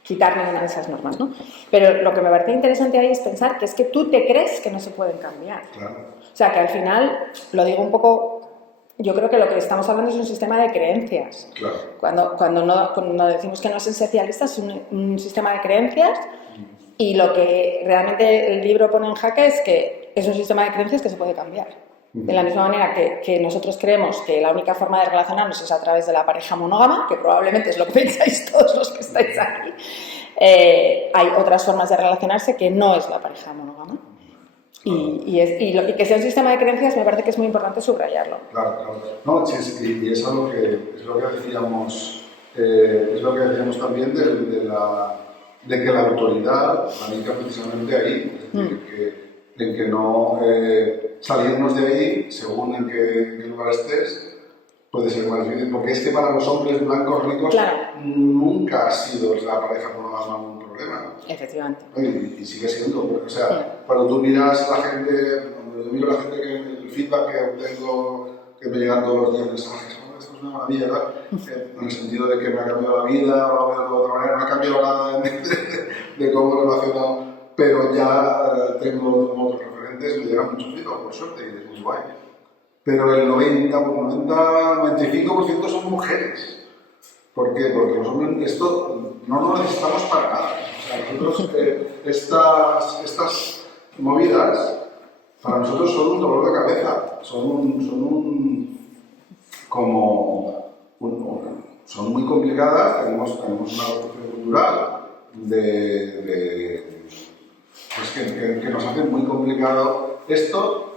quitar ninguna de esas normas, ¿no? Pero lo que me parece interesante ahí es pensar que es que tú te crees que no se pueden cambiar. Claro. O sea, que al final, lo digo un poco... Yo creo que lo que estamos hablando es un sistema de creencias. Claro. Cuando decimos que no es esencialista, es un sistema de creencias y lo que realmente el libro pone en jaque es que es un sistema de creencias que se puede cambiar. De la misma manera que nosotros creemos que la única forma de relacionarnos es a través de la pareja monógama, que probablemente es lo que pensáis todos los que estáis aquí, hay otras formas de relacionarse que no es la pareja monógama. Y que sea un sistema de creencias me parece que es muy importante subrayarlo. Claro. No, sí, y eso es lo que decíamos, también de que la autoridad radica precisamente ahí, es decir, en que no salirnos de ahí, según en qué lugar estés, puede ser más difícil, porque es que para los hombres blancos ricos nunca ha sido la pareja monógama un problema. Efectivamente. Y sigue siendo, o sea, cuando tú miras la gente, cuando yo miro a la gente que el feedback que obtengo, que me llegan todos los días mensajes, esto es una maravilla, ¿verdad? En el sentido de que me ha cambiado la vida, o de otra manera, no ha cambiado nada de cómo relaciono, pero ya tengo otros referentes, me llegan muchos feedback, por suerte, y es muy guay. Pero el 95% son mujeres. ¿Por qué? Porque los hombres esto no lo necesitamos para nada. O sea, nosotros estas movidas para nosotros son un dolor de cabeza, son muy complicadas, tenemos una construcción cultural pues que nos hace muy complicado esto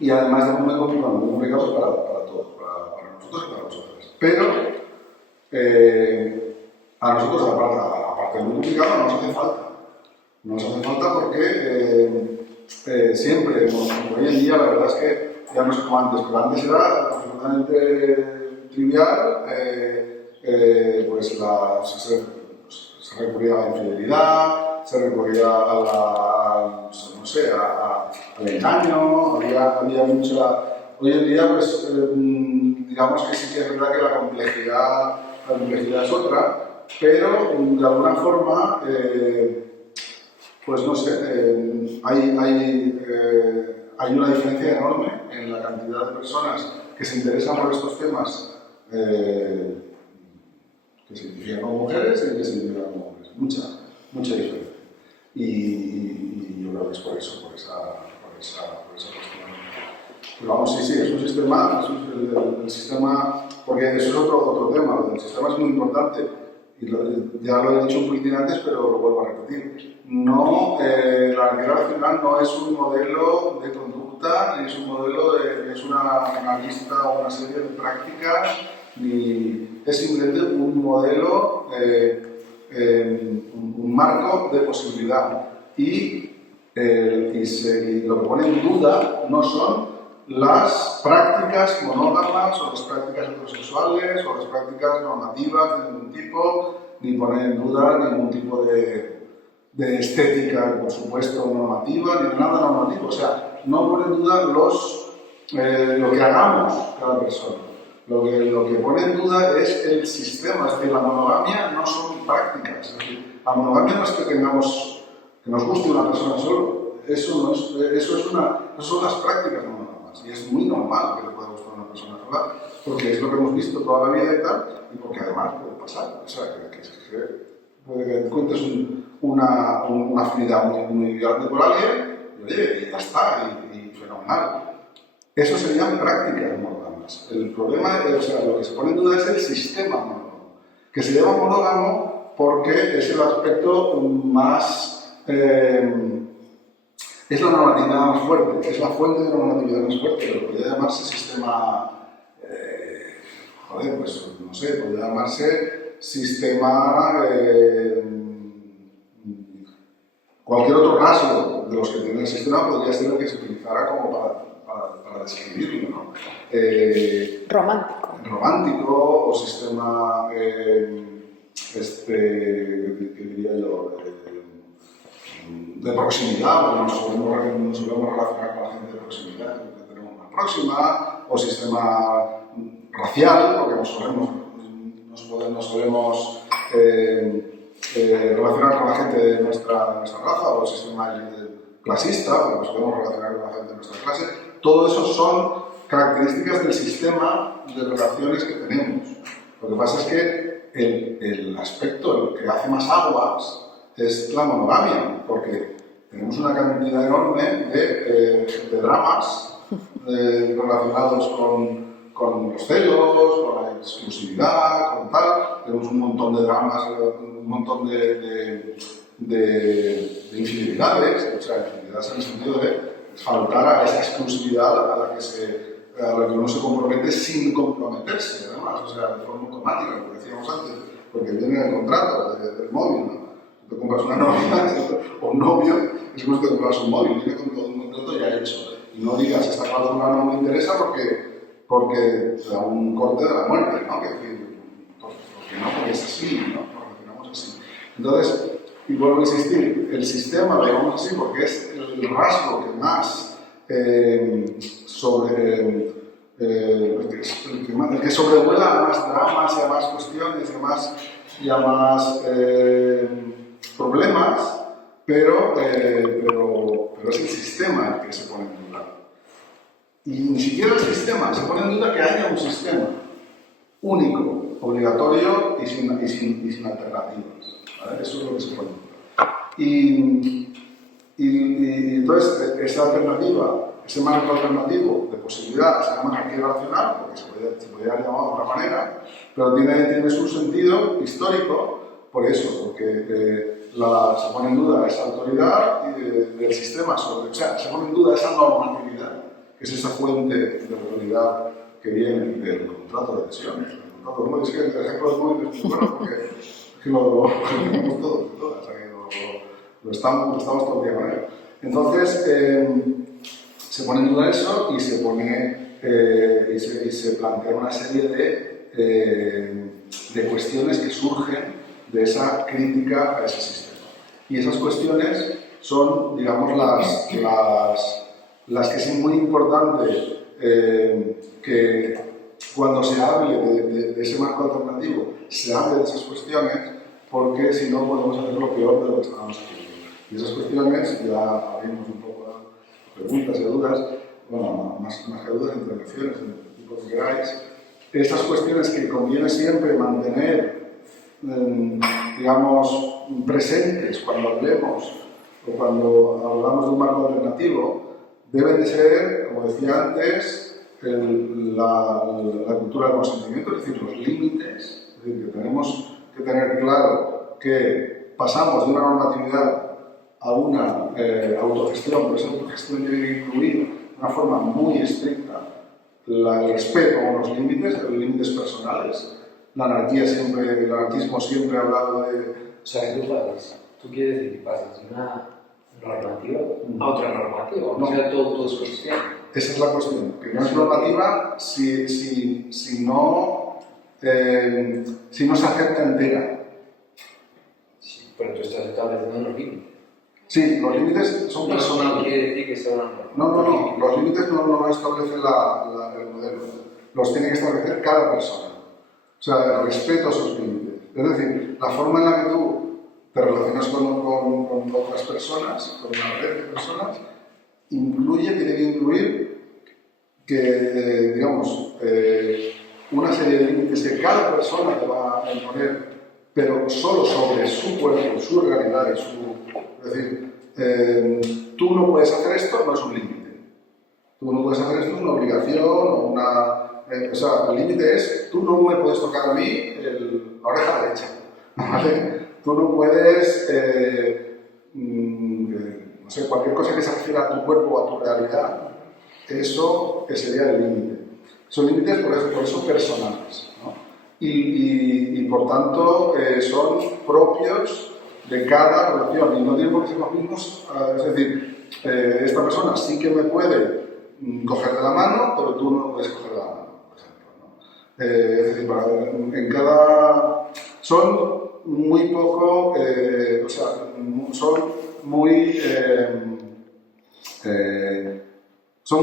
y además de muy complicado para todos, para nosotros y para nosotras. Pero a nosotros, aparte de muy complicado, nos hace falta. Nos hace falta porque siempre, hoy en día, la verdad es que ya no es como antes, pero antes era absolutamente trivial, pues se recurría a la infidelidad, se recurría a sé, al engaño, había mucha... Hoy en día, pues, digamos que sí que es verdad que la complejidad es otra, pero de alguna forma, pues no sé, hay una diferencia enorme en la cantidad de personas que se interesan por estos temas que se identifican como mujeres y que se identifican como hombres. Mucha diferencia. Y yo creo que es por eso, por esa cuestión. Pero vamos, sí, es un sistema, el sistema, porque eso es otro tema, el sistema es muy importante, y ya lo he dicho un poquitín antes, pero lo vuelvo a repetir. No, la arqueología racional no es un modelo de conducta, ni es un modelo es una lista o una serie de prácticas, ni es simplemente un modelo, un marco de posibilidad. Y lo que pone en duda no son las prácticas monógamas o las prácticas heterosexuales o las prácticas normativas de ningún tipo, ni poner en duda ningún tipo de estética, por supuesto, normativa, ni nada normativo. O sea, no pone en duda lo que hagamos cada persona. Lo que pone en duda es el sistema, es decir, la monogamia no son prácticas. Es decir, la monogamia no es que nos guste una persona solo. Eso son las prácticas monógamas. Y es muy normal que le pueda gustar a una persona sola, porque es lo que hemos visto toda la vida y tal, y porque además puede pasar. O sea, puede que encuentres una afinidad muy grande por alguien, y oye, y ya está, y fenomenal. Eso serían prácticas monógamas. El problema, o sea, lo que se pone en duda es el sistema monógamo, que se llama monógamo porque es el aspecto más... es la normatividad más fuerte, es la fuente de la normatividad más fuerte, pero podría llamarse sistema, pues no sé, podría llamarse sistema, cualquier otro rasgo de los que tiene el sistema podría ser el que se utilizara como para describirlo, ¿no? Romántico o sistema, ¿qué diría yo? De proximidad, porque nos solemos relacionar con la gente de proximidad, que tenemos una próxima, o sistema racial, porque nos solemos relacionar con la gente de nuestra raza, o sistema clasista, porque nos solemos relacionar con la gente de nuestra clase. Todo eso son características del sistema de relaciones que tenemos. Lo que pasa es que el aspecto que hace más aguas es la monogamia, porque tenemos una cantidad enorme de dramas relacionados con los celos, con la exclusividad, con tal. Tenemos un montón de dramas, un montón de infidelidades, o sea, infidelidades en el sentido de faltar a esa exclusividad a la que uno se compromete sin comprometerse, además, o sea, de forma automática, como decíamos antes, porque viene el contrato del móvil, ¿no? Te compras una novia o un novio, es como si te compras un móvil, viene con todo un contrato ya hecho. Y no digas, esta cláusula no me interesa porque te da un corte de la muerte, ¿no? Que decir, porque no, porque es así, ¿no? Porque funcionamos así. Entonces, y vuelvo a insistir, el sistema lo llamamos así porque es el rasgo que más el que sobrevuela más dramas y a más cuestiones y a más problemas, pero es el sistema el que se pone en duda. Y ni siquiera el sistema, se pone en duda que haya un sistema único, obligatorio y sin alternativas. ¿Vale? Eso es lo que se pone en duda. Y entonces, esa alternativa, ese marco alternativo de posibilidad se llama arqueo racional, porque se podría llamar de otra manera, pero tiene su sentido histórico por eso, porque se pone en duda esa autoridad del sistema, o sea, se pone en duda esa normatividad, que es esa fuente de autoridad que viene del contrato de adhesión. Es que el ejemplo es muy bueno porque lo tenemos todas, lo estamos todo el día con él. Entonces, se pone en duda eso y se plantea una serie de cuestiones que surgen de esa crítica a ese sistema. Y esas cuestiones son, digamos, las que es muy importante que cuando se hable de ese marco alternativo, se hable de esas cuestiones, porque si no podemos hacer lo peor de lo que estamos haciendo. Y esas cuestiones, ya abrimos un poco a preguntas y dudas, bueno, más que dudas, intervenciones, del tipo que queráis. Estas cuestiones que conviene siempre mantener, digamos, presentes cuando hablemos o cuando hablamos de un marco alternativo, deben de ser, como decía antes, la cultura del consentimiento, es decir, los límites, es decir, que tenemos que tener claro que pasamos de una normatividad a una autogestión, pero esa autogestión debe incluir de una forma muy estricta el respeto a unos límites, los límites personales. El anarquismo siempre ha hablado de... O sea, tú quieres decir que pasas de una normativa a otra normativa, o sea, todo es cuestión. Esa es la cuestión, que no es normativa si no se acepta entera. Sí, pero tú estás estableciendo unos límites. Sí, los límites son personales. No quiere decir que sea una norma. No, los límites no establece el modelo, los tiene que establecer cada persona. O sea, el respeto a esos límites. Es decir, la forma en la que tú te relacionas con otras personas, con una red de personas, tiene que incluir que, digamos, una serie de límites que cada persona te va a imponer, pero solo sobre su cuerpo, su realidad y su... Es decir, tú no puedes hacer esto, no es un límite. Tú no puedes hacer esto, es una obligación o una... o sea, el límite es, tú no me puedes tocar a mí la oreja derecha, ¿vale? Tú no puedes, no sé, cualquier cosa que se refiera a tu cuerpo o a tu realidad, eso sería el límite. Son límites, por eso, personales, ¿no? Y por tanto, son propios de cada relación y no tienen por qué ser los mismos. Es decir, esta persona sí que me puede coger de la mano, pero tú no puedes coger de la mano, por ejemplo, ¿no? Es decir, en cada... Son muy poco, o sea, son muy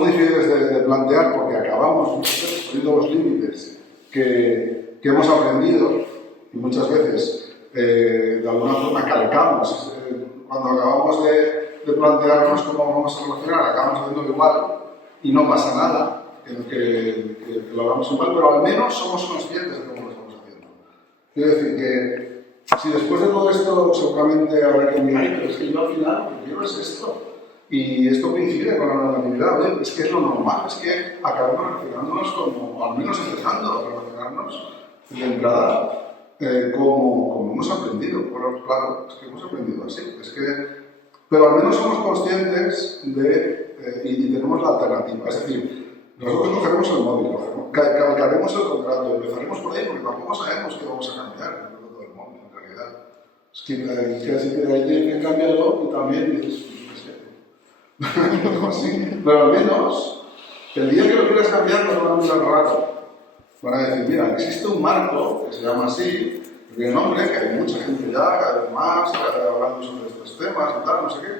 difíciles de plantear porque acabamos poniendo los límites que hemos aprendido y muchas veces de alguna forma calcamos. Cuando acabamos de plantearnos cómo vamos a relacionar, acabamos haciendo igual y no pasa nada que lo hagamos igual, pero al menos somos conscientes de cómo lo estamos haciendo. Quiero decir que si después de todo esto seguramente habrá que mirar, pero es que yo al final lo que quiero es esto. Y esto coincide con la normatividad, ¿eh? Es que es lo normal, es que acabamos relacionándonos como, al menos empezando a relacionarnos de entrada, como hemos aprendido. Bueno, claro, es que hemos aprendido así. Pero al menos somos conscientes y tenemos la alternativa. Es decir, nosotros cogeremos el móvil, calcaremos el contrato, empezaremos por ahí porque tampoco sabemos qué vamos a cambiar con todo el móvil, en realidad. Es que hay que cambiarlo y también dices, así. Pero al menos, el día que lo quieras cambiar, nos van a mirar raro. Van a decir, mira, existe un marco que se llama así, que tiene nombre, que hay mucha gente ya, cada vez más, hablando sobre estos temas y tal, no sé qué.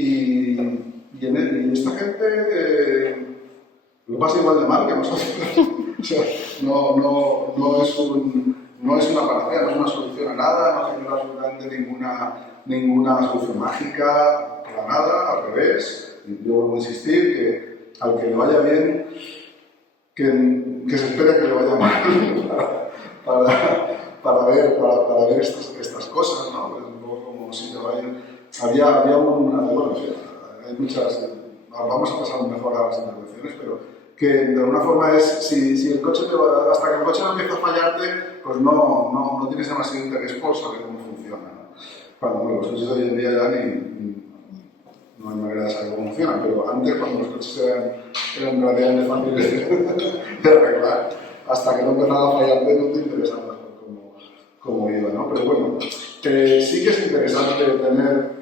Y esta gente lo pasa igual de mal que nosotros. O sea, no es una panacea, no es una solución a nada, no genera absolutamente ninguna solución mágica, para nada, al revés. Yo vuelvo a insistir que al que le vaya bien, que se espere que le vaya mal para ver estas cosas, ¿no? Es un poco como si te vayan... Había bueno, hay muchas... Vamos a pasar mejor a las intervenciones, pero que de alguna forma es, si el coche hasta que el coche no empieza a fallarte, pues no tienes demasiado interés por saber cómo funciona, ¿no? Cuando los coches de hoy en día ya no hay manera de saber cómo funcionan, pero antes cuando los coches eran relativamente fáciles de arreglar, hasta que no empezaba a fallarte no te interesaba cómo iba, ¿no? Pero bueno, sí que es interesante tener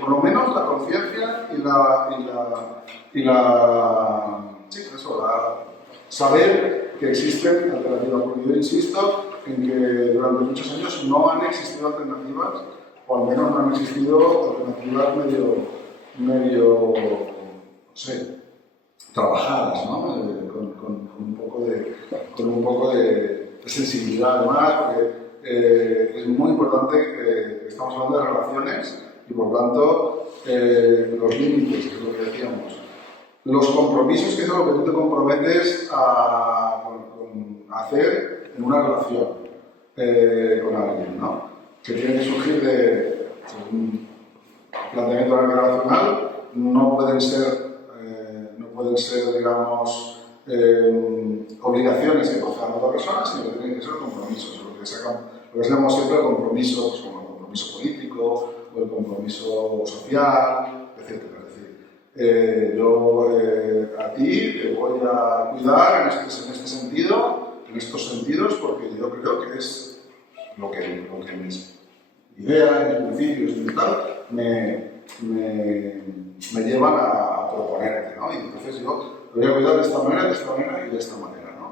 por lo menos la conciencia saber que existen alternativas, porque yo insisto en que durante muchos años no han existido alternativas o al menos no han existido alternativas medio, no sé, trabajadas, ¿no? Con un poco de sensibilidad además, porque es muy importante que estamos hablando de relaciones y por tanto los límites, que es lo que decíamos, los compromisos, que es lo que tú te comprometes a hacer en una relación con alguien, ¿no? Que tiene que surgir de un planteamiento relacional, no pueden ser, digamos, obligaciones que procedan de otra persona, sino que tienen que ser compromisos, lo que llamamos siempre el compromiso, pues, como el compromiso político, o el compromiso social, etc. Es decir, yo a ti te voy a cuidar en este sentido, en estos sentidos, porque yo creo que es lo que mis ideas, mis principios y tal me llevan a proponerte, ¿no? Y entonces yo te voy a cuidar de esta manera y de esta manera, ¿no?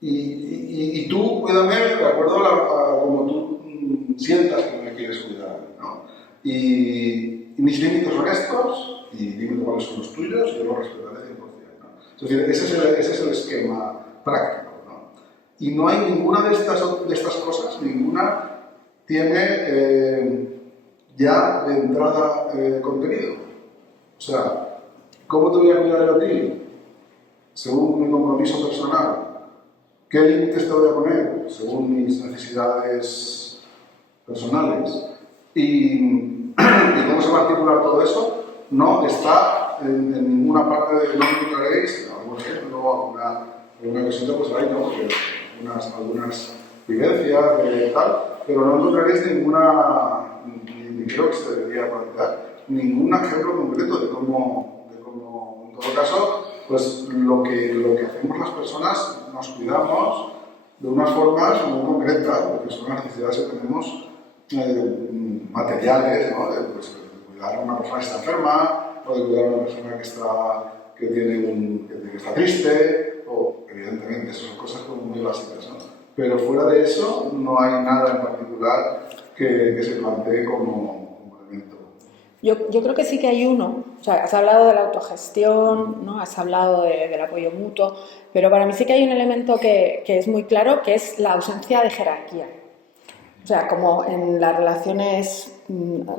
Y tú cuídame de acuerdo a como tú sientas que me quieres cuidar, ¿no? Y mis límites son estos, y dime cuáles son los tuyos, y yo los respetaré 100%, ¿no? Es decir, ese es el esquema práctico, ¿no? Y no hay ninguna de estas cosas, ninguna tiene ya de entrada contenido. O sea, ¿cómo te voy a cuidar a ti? Según mi compromiso personal. ¿Qué límites te voy a poner? Según mis necesidades personales. Y cómo se va a articular todo eso no está en ninguna parte de no encontraréis, por ejemplo, alguna cosita, pues ahí no, porque algunas vivencias de tal, pero no encontraréis ninguna, ni creo que se debería plantear, ningún ejemplo concreto de cómo en todo caso, pues lo que hacemos las personas nos cuidamos de unas formas muy concretas, porque son las necesidades que tenemos materiales, ¿no? De cuidar a una persona que está enferma, o de cuidar a una persona que está triste, o evidentemente, esas son cosas como muy básicas, ¿no? Pero fuera de eso no hay nada en particular que se plantee como elemento. Yo creo que sí que hay uno. O sea, has hablado de la autogestión, ¿no? Has hablado del apoyo mutuo, pero para mí sí que hay un elemento que es muy claro, que es la ausencia de jerarquía. O sea, como en las relaciones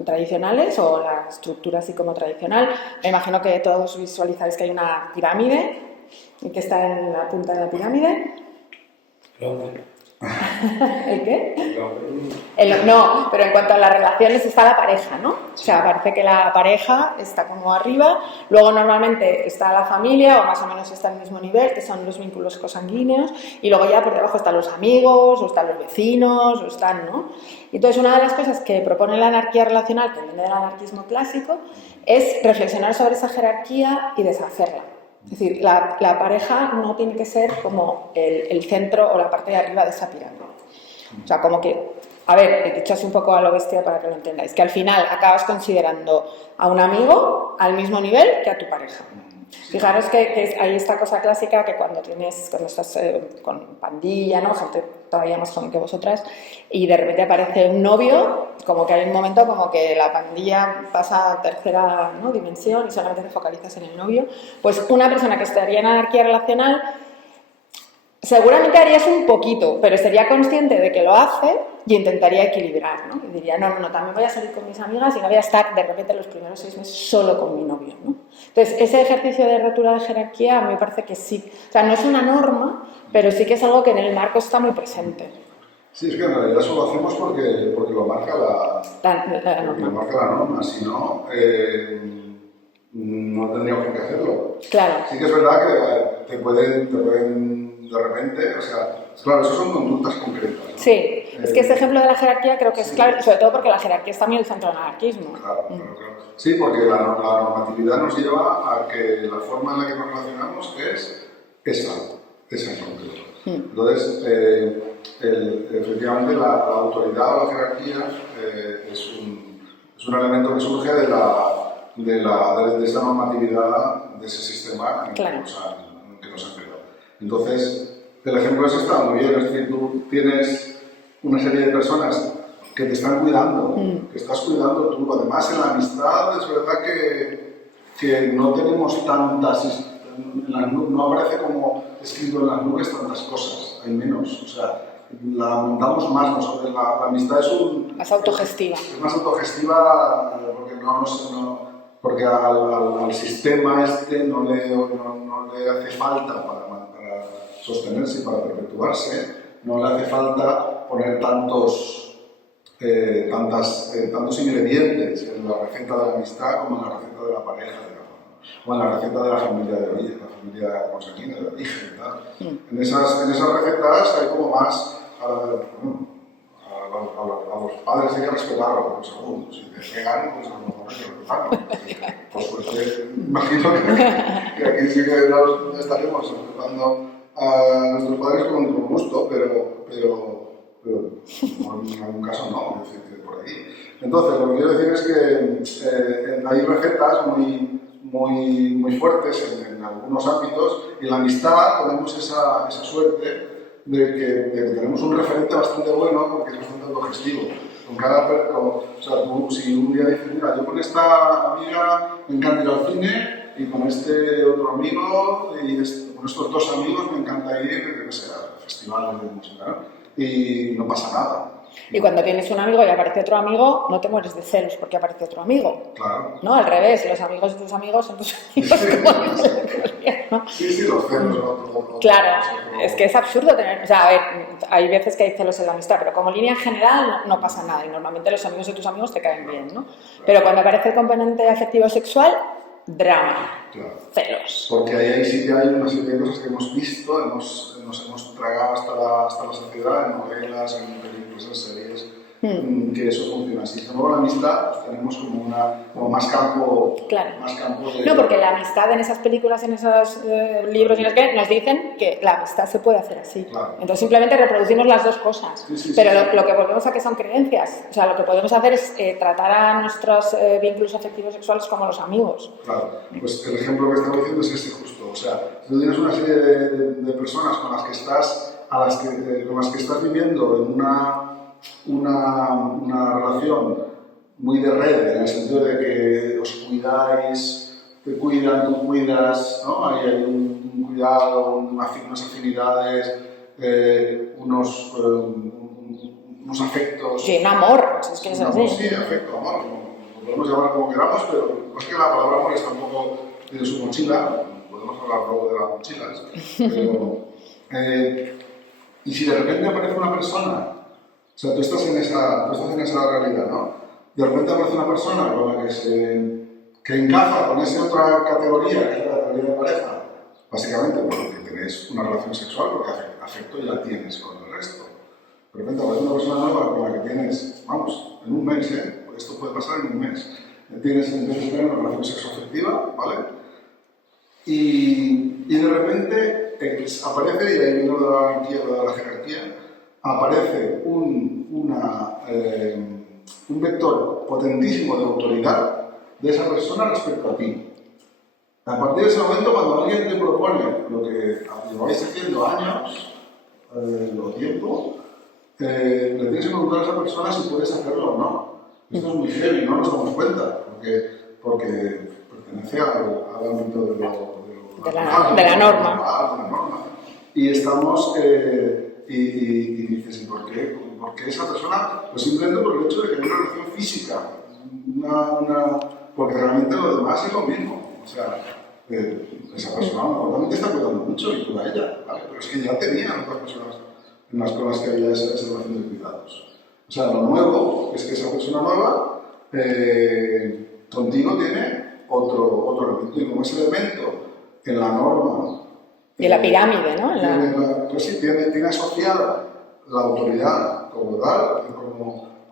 tradicionales o la estructura así como tradicional, me imagino que todos visualizáis que hay una pirámide y que está en la punta de la pirámide. ¿El qué? No, pero en cuanto a las relaciones está la pareja, ¿no? O sea, parece que la pareja está como arriba, luego normalmente está la familia o más o menos está al mismo nivel, que son los vínculos cosanguíneos, y luego ya por debajo están los amigos, o están los vecinos, o están, ¿no? Y entonces una de las cosas que propone la anarquía relacional, que viene del anarquismo clásico, es reflexionar sobre esa jerarquía y deshacerla. Es decir, la pareja no tiene que ser como el centro o la parte de arriba de esa pirámide. O sea, como que, a ver, he dicho así un poco a lo bestia para que lo entendáis, que al final acabas considerando a un amigo al mismo nivel que a tu pareja. Fijaros que hay esta cosa clásica que cuando estás con pandilla, ¿no? Gente todavía más joven que vosotras, y de repente aparece un novio, como que hay un momento como que la pandilla pasa a tercera, ¿no? dimensión y solamente te focalizas en el novio. Pues una persona que estaría en anarquía relacional seguramente harías un poquito, pero sería consciente de que lo hace y intentaría equilibrar, ¿no? Y diría, no, también voy a salir con mis amigas y no voy a estar de repente los primeros 6 meses solo con mi novio, ¿no? Entonces, ese ejercicio de rotura de jerarquía a mí me parece que sí. O sea, no es una norma, pero sí que es algo que en el marco está muy presente. Sí, es que en realidad eso lo hacemos porque lo marca la norma. Lo marca la norma, si no, no tendríamos por qué hacerlo. Claro. Sí que es verdad que te pueden de repente, o sea, claro, eso son conductas concretas, ¿no? Sí, es que ese ejemplo de la jerarquía creo que es claro, sobre todo porque la jerarquía es también el centro del anarquismo. Claro. Sí, porque la normatividad nos lleva a que la forma en la que nos relacionamos es esa en concreto. Entonces, efectivamente, la autoridad o la jerarquía es un elemento que surge de esa normatividad, de ese sistema que nos han creado. Entonces, el ejemplo ese está muy bien, es decir, tú tienes una serie de personas que te están cuidando, que estás cuidando tú. Además, en la amistad es verdad que no tenemos tantas, no aparece como escrito en las nubes tantas cosas, hay menos. O sea, la montamos más nosotros. La amistad más autogestiva. Es más autogestiva porque al sistema no le hace falta para sostenerse y para perpetuarse, no le hace falta poner tantos ingredientes en la receta de la amistad como en la receta de la pareja, o en la receta de la familia de origen, la familia consanguínea de origen. En esas recetas hay como más. A los padres hay que respetarlos por segundos. Si te pegan, pues a lo mejor hay que respetarlos. Por suerte, imagino que aquí sí que nos estaremos respetando a nuestros padres con gusto, pero en algún caso no, es decir, por ahí. Entonces, lo que quiero decir es que hay recetas muy fuertes en algunos ámbitos, y en la amistad tenemos esa suerte de que tenemos un referente bastante bueno, porque es bastante autogestivo. O sea, tú, si un día dices, mira, yo con esta amiga me encanta ir al cine, y con este otro amigo, con estos dos amigos me encanta ir, no sé, a festivales de música, ¿no? Y no pasa nada. Y cuando tienes un amigo y aparece otro amigo, no te mueres de celos porque aparece otro amigo. Claro. No, al revés, los amigos de tus amigos son tus amigos. ¿No? Sí, los celos. Claro, es que es absurdo tener. O sea, a ver, hay veces que hay celos en la amistad, pero como línea general no pasa nada, y normalmente los amigos de tus amigos te caen bien, ¿no? Pero cuando aparece el componente afectivo sexual, drama. Claro. Celos. Porque ahí sí que hay una serie de cosas que hemos visto, nos hemos tragado hasta la saciedad en novelas, en películas, en series, que eso funciona así. Luego la amistad, pues tenemos como más campo. Claro. Más campo de... No, porque la amistad en esas películas, en esos libros y nos dicen que la amistad se puede hacer así. Claro. Entonces simplemente reproducimos las dos cosas. Pero lo que volvemos a que son creencias. O sea, lo que podemos hacer es tratar a nuestros vínculos afectivos sexuales como los amigos. Claro. Pues el ejemplo que estaba diciendo es este justo. O sea, tú tienes una serie de personas con las que estás viviendo en una relación muy de red, en el sentido de que os cuidáis, te cuidan, tú cuidas, ¿no? Hay un cuidado, unas afinidades, unos afectos. Sí, un amor, es que es así. Sí, afecto, amor, lo podemos llamar como queramos, pero es que la palabra amor está un poco en su mochila, podemos hablar luego de las mochilas, pero, y si de repente aparece una persona, o sea, tú estás en esa realidad, ¿no? De repente aparece una persona con la que encaja con esa otra categoría, que es la categoría de pareja, básicamente porque tenés una relación sexual, porque afecto ya tienes con el resto. De repente aparece una persona nueva con la que tienes, vamos, en un mes, esto puede pasar en un mes, empiezas a tener una relación sexoafectiva, ¿vale? Y de repente aparece, y ahí viene de la jerarquía, aparece un vector potentísimo de autoridad de esa persona respecto a ti. A partir de ese momento, cuando alguien te propone lo que lleváis haciendo años o tiempo, le tienes que preguntar a esa persona si puedes hacerlo o no. Esto es muy heavy, no nos damos cuenta, porque pertenece al ámbito de la norma. Y estamos... Y dices, ¿y por qué? Porque esa persona, pues simplemente por el hecho de que hay una relación física, porque realmente lo demás es lo mismo. O sea, esa persona normalmente está cuidando mucho y tú a ella, ¿vale? Pero es que ya tenía otras personas con las que había esa relación de cuidados. O sea, lo nuevo es que esa persona nueva contigo tiene otro elemento, y como ese elemento en la norma. De la pirámide, ¿no? Pues sí, tiene asociada la autoridad como tal,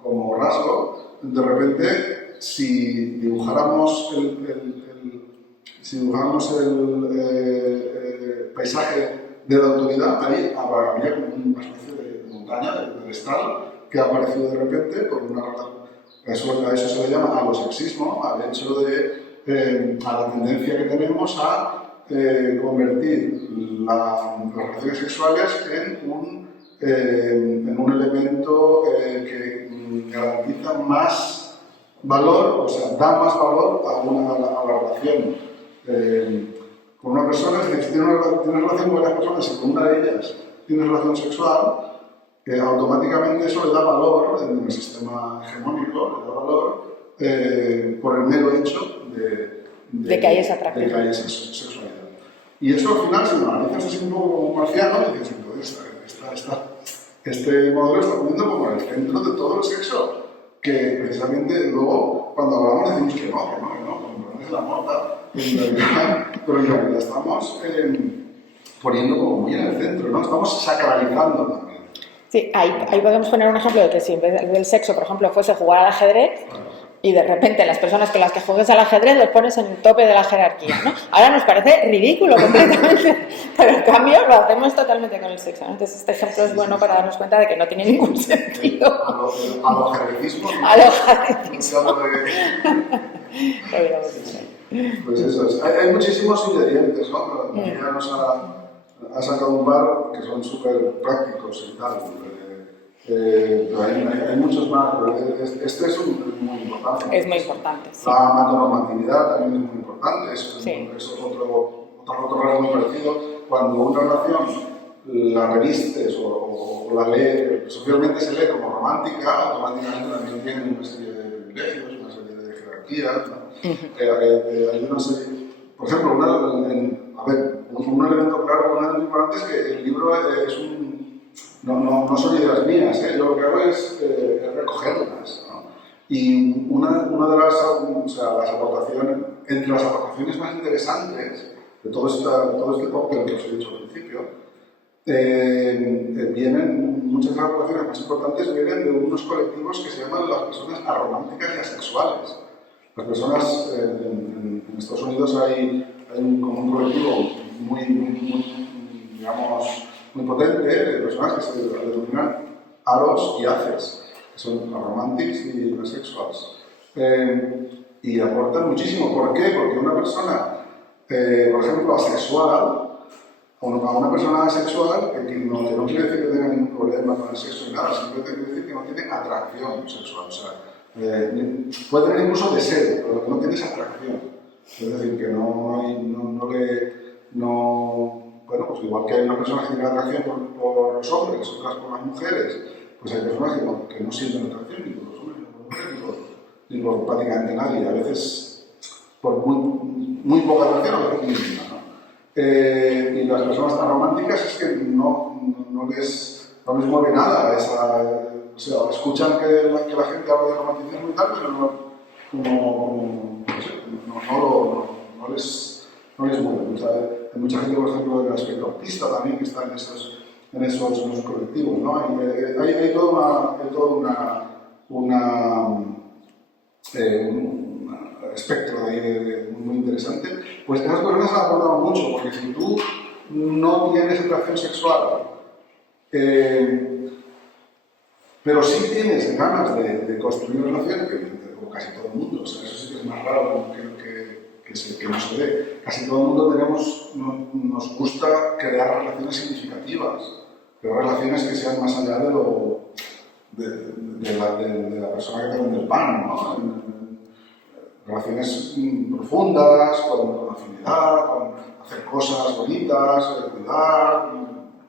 como rasgo. De repente, si dibujáramos el paisaje de la autoridad, ahí habría como una especie de montaña, de pedestal, que ha aparecido de repente por una razón. A eso se le llama alosexismo, al hecho de a la tendencia que tenemos a convertir las relaciones sexuales en un elemento que garantiza más valor, o sea, da más valor a la relación con una persona. Es decir, si tienes relación con varias personas y con una de ellas tienes relación sexual, automáticamente eso le da valor en el sistema hegemónico, le da valor por el mero hecho de que hay esa atracción. De que hay esa sexualidad. Y eso al final, si lo analizas así un poco como marciano, dices, entonces este modelo está poniendo como en el centro de todo el sexo, que precisamente luego cuando hablamos decimos que no, como es la moda, pero en realidad estamos poniendo como muy en el centro, ¿no? Estamos sacralizando también. Sí, ahí podemos poner un ejemplo de que si en vez del sexo, por ejemplo, fuese jugar al ajedrez, y de repente las personas con las que juegues al ajedrez los pones en el tope de la jerarquía, ¿no? Ahora nos parece ridículo completamente, pero en cambio lo hacemos totalmente con el sexo, ¿no? Entonces este ejemplo es bueno para darnos cuenta de que no tiene ningún sentido. A lo ajedrecismo. A lo ajedrecismo. Pues eso es. Hay muchísimos ingredientes, ¿no? María nos ha sacado un par que son súper prácticos y tal. Pero hay muchos más, pero este es muy importante. Es muy importante, sí. La matronormatividad también es muy importante, es otro rasgo muy parecido. Cuando una relación la revistes o la lees, socialmente se lee como romántica, automáticamente también tiene una serie de privilegios, una serie de jerarquías, ¿no? Hay una serie, por ejemplo, un elemento claro, un elemento importante es que el libro es no son ideas mías, yo lo que hago es recogerlas, ¿no? Y una de las aportaciones, entre las aportaciones más interesantes de todo este cóctel que os he dicho al principio, muchas de las aportaciones más importantes vienen de unos colectivos que se llaman las personas arománticas y asexuales. Las personas, en Estados Unidos hay como un colectivo muy potente de personas que se denominan aros y aces, que son aromantics y asexuals. Y aportan muchísimo. ¿Por qué? Porque una persona, por ejemplo, asexual, a una persona asexual, que no quiere decir que tenga ningún problema con el sexo ni nada, simplemente quiere decir que no tiene atracción sexual. O sea, puede tener incluso deseo, pero que no tiene esa atracción. Es decir, que bueno, pues igual que hay una persona que tiene atracción por los hombres, otras por las mujeres, pues hay personas que no sienten atracción ni por los hombres, ni por las mujeres, ni por prácticamente nadie. A veces por muy poca atracción, a veces ninguna, ¿no? Y las personas tan románticas es que no les mueve nada o sea, escuchan que la gente habla de romanticismo y tal, pero no les mueve. Hay mucha gente, por ejemplo, del aspecto autista también que está en esos colectivos, ¿no? Hay toda un espectro de muy interesante. Pues esas personas han aportado mucho, porque si tú no tienes atracción sexual, pero sí tienes ganas de construir relaciones, como casi todo el mundo, o sea, eso sí que es más raro que no se ve. Casi todo el mundo nos gusta crear relaciones significativas, crear relaciones que sean más allá de la persona que te vende el pan, ¿no? Relaciones profundas, con afinidad, con hacer cosas bonitas,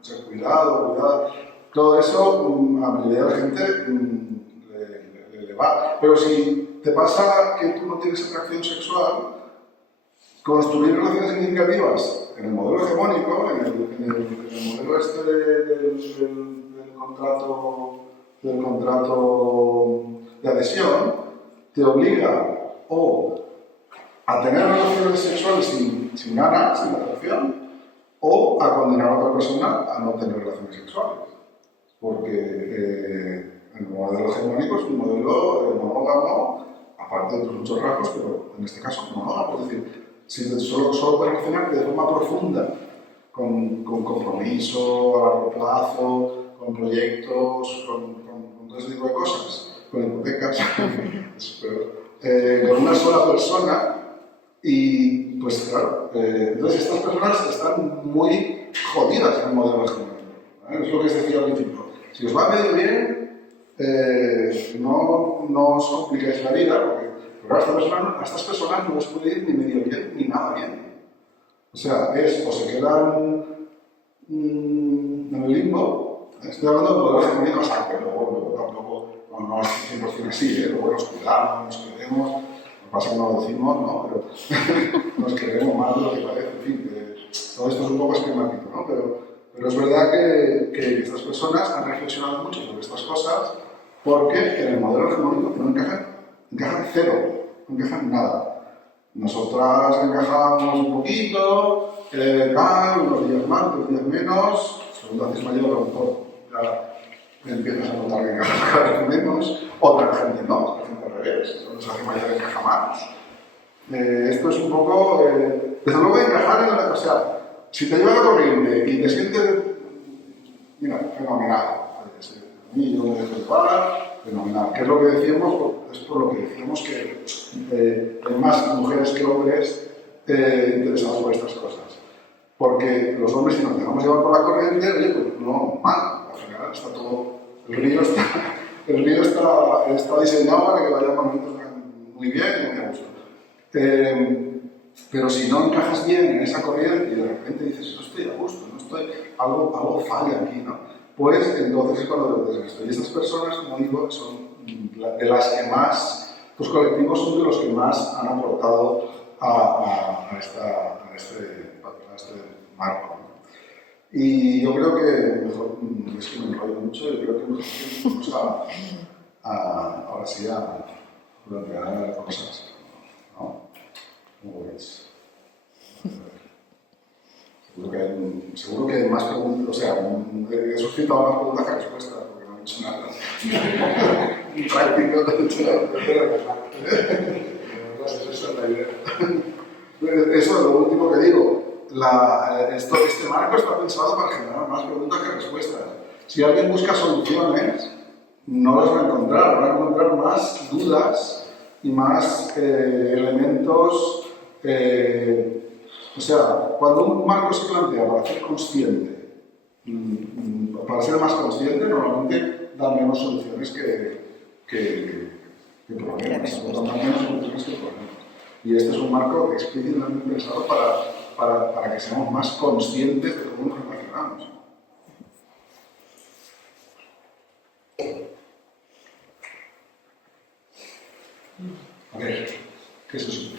ser cuidado. Todo eso a la mayoría de la gente le va. Pero si te pasa que tú no tienes atracción sexual, construir relaciones significativas en el modelo hegemónico, en el modelo este del contrato de adhesión, te obliga o a tener relaciones sexuales sin ganas, sin atracción, o a condenar a otra persona a no tener relaciones sexuales. Porque el modelo hegemónico es un modelo monógamo, aparte de otros muchos rasgos, pero en este caso monógamo. Es decir, si solo puedes relacionarte de forma profunda con compromiso a largo plazo, con proyectos, con todo ese tipo de cosas, con hipotecas, con una sola persona, y pues claro, entonces estas personas están muy jodidas en el modelo hegemónico. Es lo que os decía al principio. Si os va medio bien, no os compliquéis la vida, porque a estas personas no les puede ir ni medio bien ni nada bien. O sea, o se quedan en el limbo. Estoy hablando de poder femenino, o sea, que luego tampoco no es 100% así, luego nos cuidamos, nos queremos, lo que pasa es que no lo decimos, ¿no? Pero nos queremos más de lo que parece, en fin, todo esto es un poco esquemático, ¿no? Pero es verdad que estas personas han reflexionado mucho sobre estas cosas porque en el modelo hegemónico no encajan cero, no encajan nada. Nosotras encajamos un poquito, unos días más, unos días menos, según te haces mayor, a lo mejor ya empiezas a notar que encajas cada vez menos, otra gente no, otra gente al revés, cuando se hace mayor encaja más. Esto es un poco, desde luego encajar en la, o sea, si te lleva la corriente y te sientes, mira, fenomenal, a mí yo me dejo llevar, fenomenal, que es lo que decíamos, es por lo que decíamos que hay más mujeres que hombres interesados por estas cosas. Porque los hombres, si nos dejamos llevar por la corriente, oye, pues no, mal, al final está todo, el río está diseñado para que vayamos muy bien y muy a gusto. Pero si no encajas bien en esa corriente y de repente dices, no estoy a gusto, algo falla aquí, ¿no? Pues entonces es cuando te desgasto. Y estas personas, como digo, son de las que más, los colectivos son de los que más han aportado a este marco, ¿no? Y yo creo que, mejor, es que me enrollo mucho, yo creo que mejor ahora sí a plantear cosas, ¿no? ¿Cómo veis? Seguro que hay más preguntas, o sea, he suscitado más preguntas que respuestas, porque no he hecho nada. Práctico, no he hecho nada. Esa es la idea. Eso es lo último que digo. Este marco está pensado para generar más preguntas que respuestas. Si alguien busca soluciones, no las va a encontrar, va a encontrar más dudas y más elementos. O sea, cuando un marco se plantea para ser consciente, para ser más consciente, normalmente da menos soluciones que problemas, da menos soluciones que problemas. Y este es un marco explícitamente pensado para que seamos más conscientes de cómo nos relacionamos. A ver, ¿qué es eso?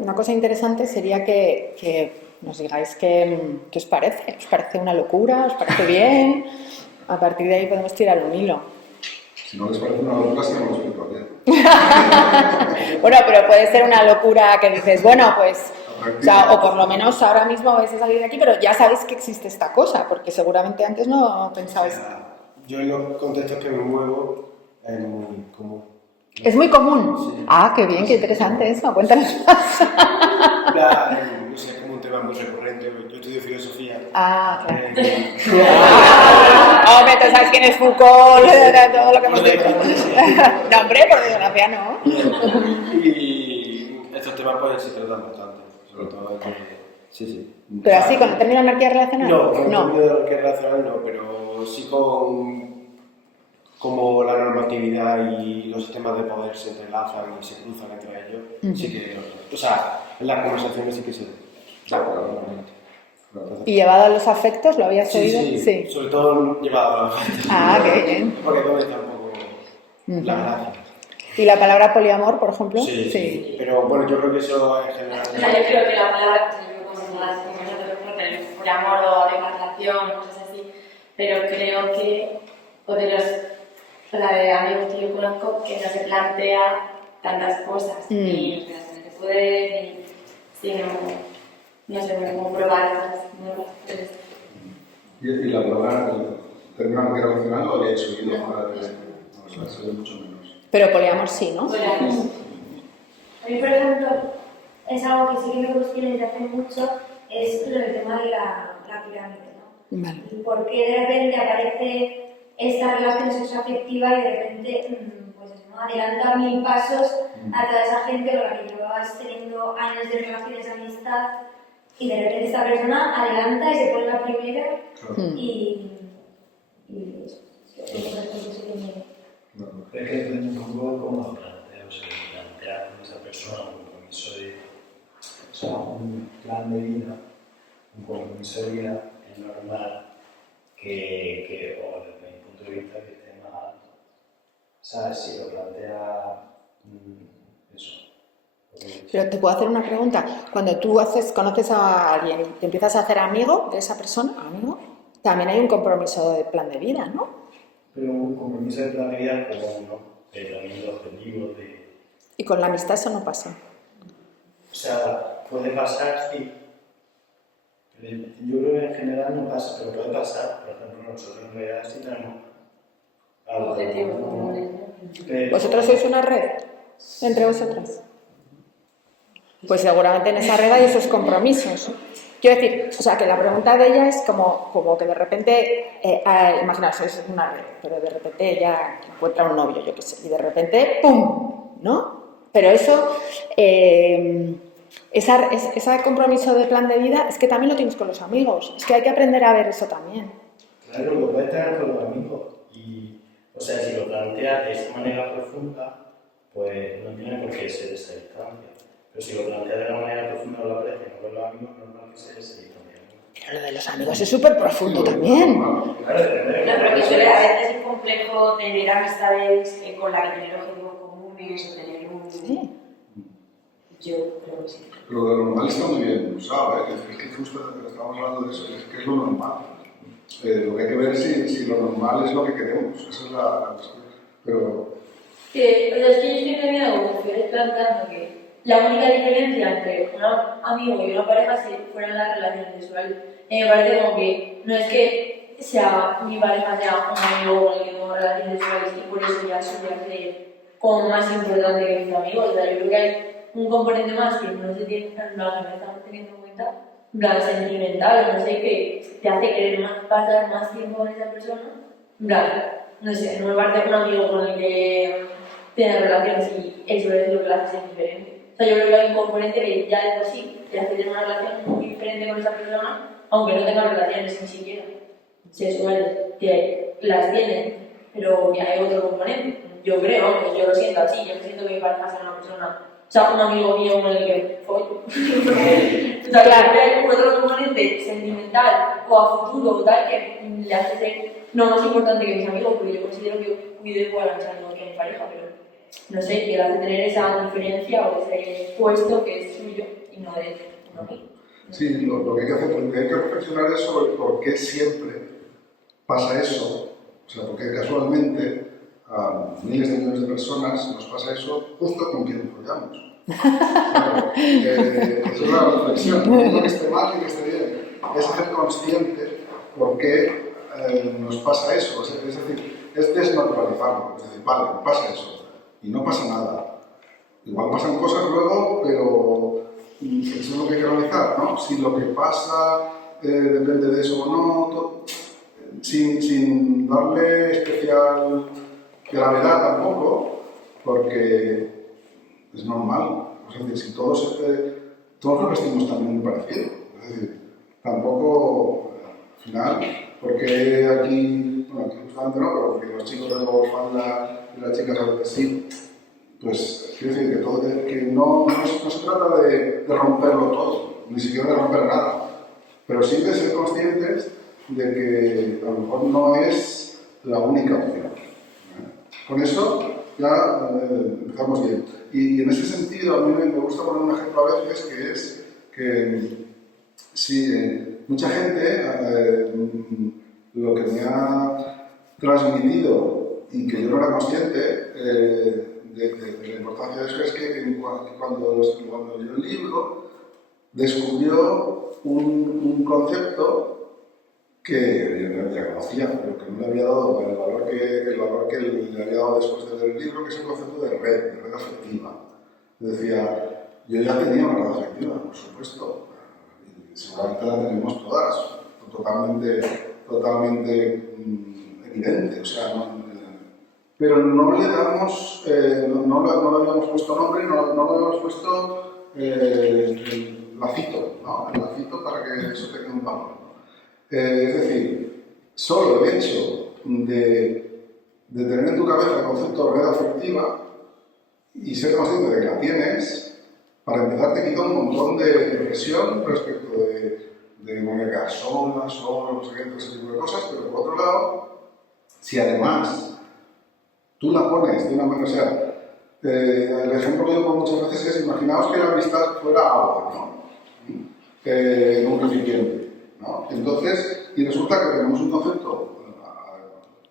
Una cosa interesante sería que nos digáis qué os parece. ¿Os parece una locura? ¿Os parece bien? A partir de ahí podemos tirar un hilo. Si no les parece una locura, se nos explico bien. Bueno, pero puede ser una locura que dices, bueno, pues... O por lo menos ahora mismo vais a salir de aquí, pero ya sabéis que existe esta cosa, porque seguramente antes no pensabais... Yo en los contextos que me muevo es muy común. ¿Es muy común? Sí. Ah, qué bien, qué interesante eso. Cuéntanos más. No sé, es como un tema muy recurrente. Yo estudio filosofía. Ah, claro. Hombre, tú sabes quién es Foucault, todo lo que hemos dicho. No, hombre, por desgracia no. Y estos temas pues se tratan bastante. Sobre todo sí. Pero así, con el término anarquía relacional. No, con el término anarquía relacional no, pero sí con cómo la normatividad y los sistemas de poder se entrelazan y se cruzan entre ellos, sí que, o sea, en las conversaciones sí que se ¿Y llevado a los afectos? ¿Lo habías oído? Sí, sobre todo llevado a los afectos. Ah, qué bien. Porque todo está un poco la gracia. ¿Y la palabra poliamor, por ejemplo? Sí. Pero bueno, yo creo que eso en general... O sea, yo creo que la palabra, pues yo como nosotros, por amor o de relación, cosas así, pero creo que, o de de amigos que yo conozco, que no se plantea tantas cosas, ni relaciones de poder, sino, no sé, cómo probar cosas nuevas. Y la palabra, el término anarquía relacional lo habíais oído ahora de... O sea, se ve mucho menos. Pero poliamor sí, ¿no? Poliamor. A mí, por ejemplo, es algo que sí que me cuestiona desde hace mucho, es lo del tema de la pirámide, ¿no? Vale. Y por qué de repente aparece esta relación sexoafectiva y de repente pues, ¿no? adelanta 1000 pasos a toda esa gente con la que yo llevabas teniendo años de relaciones de amistad y de repente esta persona adelanta y se pone la primera y eso. Creo que depende un poco de cómo lo plantea, o sea, plantear con esa persona un compromiso de, o sea, un plan de vida, un compromiso de vida es normal o desde mi punto de vista, que esté más alto. ¿Sabes? Si lo plantea eso. Pero te puedo hacer una pregunta. Cuando tú conoces a alguien y te empiezas a hacer amigo de esa persona, también hay un compromiso de plan de vida, ¿no? Pero un compromiso de plan de vida como uno, también de objetivos, Y con la amistad eso no pasa. O sea, puede pasar, sí. Pero yo creo que en general no pasa, pero puede pasar. Por ejemplo, nosotros en realidad sí tenemos algo. Objetivos comunes. ¿Vosotros sois una red entre vosotras? Pues seguramente en esa red hay esos compromisos. Quiero decir, o sea, que la pregunta de ella es como que de repente, imaginaos, sois una red, pero de repente ella encuentra un novio, yo qué sé, y de repente, ¡pum!, ¿no? Pero eso, ese compromiso de plan de vida es que también lo tienes con los amigos, es que hay que aprender a ver eso también. Claro, lo puedes tener con los amigos y, o sea, si lo planteas de esa manera profunda, pues no tiene por qué ser esa distancia. Pero si lo planteas de una manera profunda con la pareja y no con los amigos, no es normal que sea esa distancia. Pero lo de los amigos es súper profundo también. Claro, depende de No, pero que suele a veces es complejo tener amistades con las que tener objetivos comunes o tener un... Sí. Yo creo que sí. Pero lo normal está muy bien usado, ¿eh? Es que justo estamos hablando de eso, es que es lo normal. Lo que hay que ver es si lo normal es lo que queremos, esa es la cuestión. Pero... Que, o sea, es que yo estoy entendiendo como que estoy planteando que la única diferencia entre un amigo y una pareja fueran las relaciones sexuales. Me parece como que no es que mi pareja sea un amigo con el que tengo relaciones sexuales y por eso ya eso ya hace como más importante que mis amigos. O sea, yo creo que hay un componente más que no se tiene, no estamos teniendo en cuenta, en plan sentimental, no sé, que te hace querer pasar más tiempo con esa persona. En plan, no sé, no me parece un amigo con el que tener relaciones y eso es lo que la hace ser diferente. O sea, yo creo que hay un componente que ya de por sí te hace tener una relación muy diferente con esa persona, aunque no tengan relaciones ni siquiera sexuales, que las tienen, pero que hay otro componente. Yo creo, yo lo siento así, yo siento que mi pareja sea una persona, o sea, un amigo mío con el que follo. O sea, claro, que hay otro componente sentimental o a futuro o tal que le hace ser no más importante que mis amigos, porque yo considero que cuido igual a mis amigos que a mi pareja, pero no sé, que le hace tener esa diferencia o ese puesto que es suyo y no de un amigo. Sí, lo que hay que hacer, lo que hay que reflexionar es sobre por qué siempre pasa eso. O sea, porque casualmente a miles de millones de personas nos pasa eso justo con quien follamos. Claro, esa es la reflexión. No que esté mal ni que esté bien. Es ser consciente por qué nos pasa eso. Es decir, es desnaturalizarlo. Es decir, vale, pasa eso y no pasa nada. Igual pasan cosas luego, pero eso es lo que hay que analizar, ¿no? Si lo que pasa depende de eso o no, sin darle especial gravedad tampoco, porque es normal. Es decir, si todos lo vestimos también muy parecido. Es decir, tampoco, al final, porque aquí, bueno, aquí justamente no, pero porque los chicos luego falda y las chicas a veces sí. Pues quiero decir que no se trata de romperlo todo, ni siquiera de romper nada, pero sí de ser conscientes de que a lo mejor no es la única opción. Con eso ya empezamos bien. Y en ese sentido a mí me gusta poner un ejemplo a veces que es que si mucha gente lo que me ha transmitido y que yo no era consciente de la importancia de eso es que cuando leyó el libro descubrió un concepto que yo ya conocía, pero que no le había dado el valor que le había dado después de leer el libro, que es el concepto de red afectiva. Decía, yo ya tenía una red afectiva, por supuesto, y seguramente la tenemos todas, totalmente evidente, o sea, pero no le damos, no le habíamos puesto nombre, no le habíamos puesto el lacito, ¿no? El lacito para que eso tenga un valor, ¿no? Es decir, solo el hecho de tener en tu cabeza el concepto de red afectiva y ser consciente de que la tienes, para empezar te quita un montón de presión respecto de no llegar sola, no sé qué, ese tipo de cosas, pero por otro lado, si además tú la pones de una manera, o sea, el ejemplo que yo pongo muchas veces es, imaginaos que la amistad fuera agua, ¿no? En un recipiente, ¿no? Entonces, y resulta que tenemos un concepto,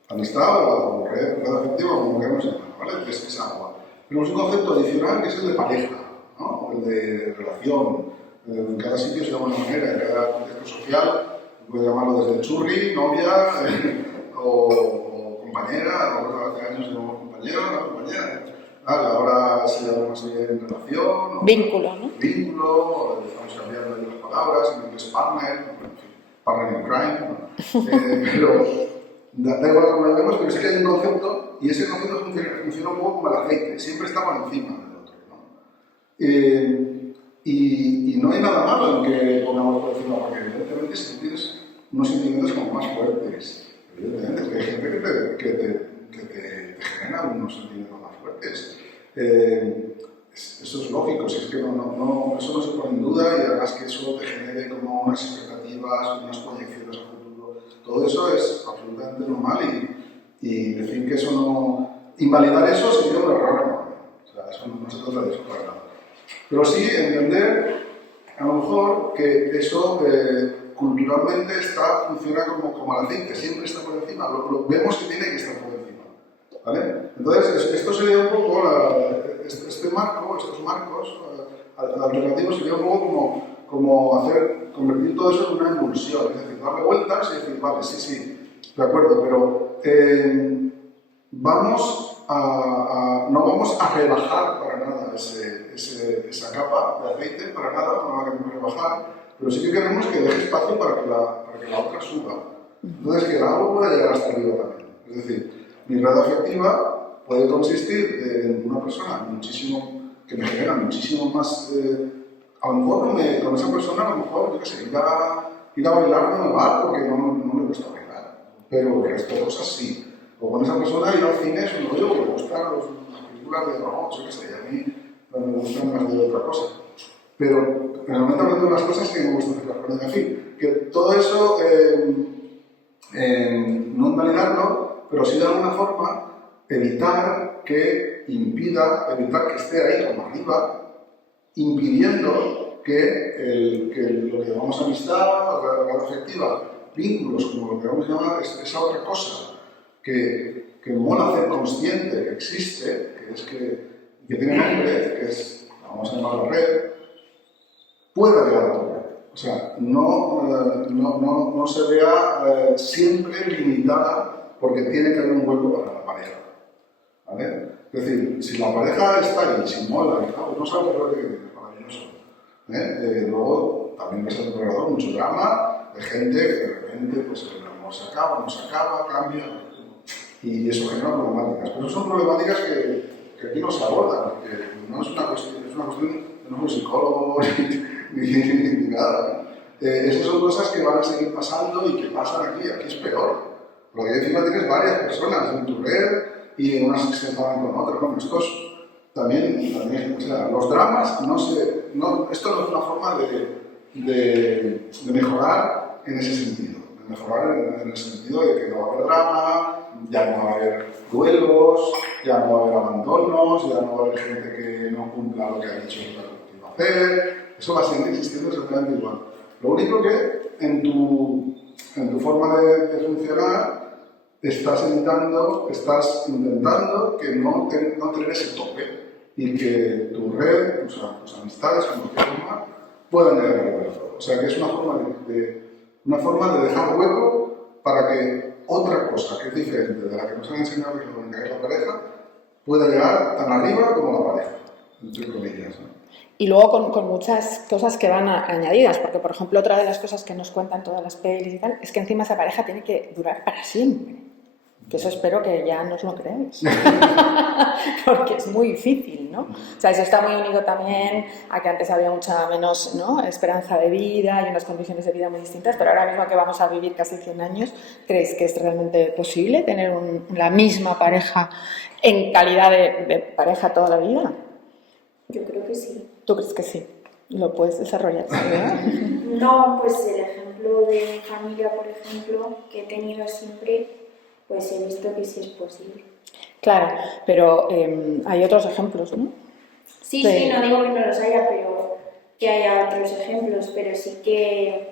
amistad o red afectiva, como queremos llamarlo, ¿vale? Que es agua. Tenemos un concepto adicional que es el de pareja, ¿no? El de relación. En cada sitio se llama de una manera, en cada contexto social, puedes llamarlo desde churri, novia, o compañera, o hace años se llamamos compañero, compañera. Ahora se llama más bien relación. Vínculo, ¿no? Vínculo, estamos cambiando ahí las palabras, en inglés partner, en fin, partner in crime, ¿no? Pero da igual como lo vemos, pero sí que hay un concepto, y ese concepto funciona un poco como el aceite, siempre está por encima del otro, ¿no? Y no hay nada malo en que pongamos por encima, porque evidentemente si tú tienes unos sentimientos como más fuertes, evidentemente, porque hay gente que te genera unos sentimientos más fuertes. Eso es lógico, si es que eso no se pone en duda, y además que eso te genere como unas expectativas, unas proyecciones a futuro, todo eso es absolutamente normal, y decir que eso no... Invalidar eso sería un error enorme, o sea, eso no se trata de eso para nada. Pero sí entender, a lo mejor, que eso culturalmente funciona como el aceite, siempre está por encima, lo vemos que tiene que estar por encima, ¿vale? Entonces, esto sería un poco, estos marcos alternativos sería un poco como convertir todo eso en una emulsión, es decir, darle vueltas y decir, vale, sí, de acuerdo, pero no vamos a rebajar para nada esa capa de aceite, para nada, no la queremos rebajar, pero sí que queremos que deje espacio para que la otra suba. Entonces, que el agua pueda llegar hasta arriba también. Es decir, mi red afectiva puede consistir en una persona que me genera muchísimo más... a lo mejor con esa persona, a lo mejor, yo qué sé, ir a bailar no me va porque no me gusta bailar, pero el resto de cosas sí. O con esa persona ir al cine es un rollo que me gustan las películas de robots, yo qué sé, y a mí me gustan más de otra cosa. Pero realmente hablando de las cosas que me gustan hacer, en fin, que todo eso no invalidarlo, pero sí de alguna forma evitar que esté ahí como arriba, impidiendo que lo que llamamos amistad, relación afectiva, vínculos, como lo que vamos a llamar, esa otra cosa que mola hacer consciente que existe, que tiene nombre, que es, vamos a llamarlo red, pueda llegar a tu red. O sea, no se vea siempre limitada porque tiene que haber un hueco para la pareja, ¿vale? Es decir, si la pareja está ahí, si mola, no sabes lo que es maravilloso. Luego también ves a tu alrededor mucho drama de gente que de repente pues, el amor se acaba, cambia, y eso genera problemáticas. Pero son problemáticas que aquí no se abordan, porque no es una cuestión, no soy psicólogo ni nada. Esas son cosas que van a seguir pasando y que pasan aquí es peor. Porque encima tienes varias personas en tu red y unas que se enfadan con otras. Bueno, estos también, o sea, los dramas, esto no es una forma de mejorar en ese sentido. De mejorar en el sentido de que no va a haber drama, ya no va a haber duelos, ya no va a haber abandonos, ya no va a haber gente que no cumpla lo que ha dicho que va a hacer. Eso va a seguir existiendo exactamente igual. Lo único que en tu forma de funcionar estás intentando que no tener ese tope y que tu red, tus amistades, como te llaman, puedan llegar a acuerdo. O sea, que es una forma de dejar hueco para que otra cosa que es diferente de la que nos han enseñado que es la pareja pueda llegar tan arriba como la pareja, entre comillas, ¿no? Y luego con muchas cosas que van añadidas, porque por ejemplo otra de las cosas que nos cuentan todas las pelis y tal, es que encima esa pareja tiene que durar para siempre. Que eso espero que ya no os lo creáis. Porque es muy difícil, ¿no? O sea, eso está muy unido también a que antes había mucha menos, ¿no?, esperanza de vida y unas condiciones de vida muy distintas, pero ahora mismo que vamos a vivir casi 100 años, ¿creéis que es realmente posible tener la misma pareja en calidad de pareja toda la vida? Yo creo que sí. ¿Tú crees que sí? ¿Lo puedes desarrollar? No, pues el ejemplo de familia, por ejemplo, que he tenido siempre, pues he visto que sí es posible. Claro, pero hay otros ejemplos, ¿no? Sí, sí, no digo que no los haya, pero que haya otros ejemplos, pero sí que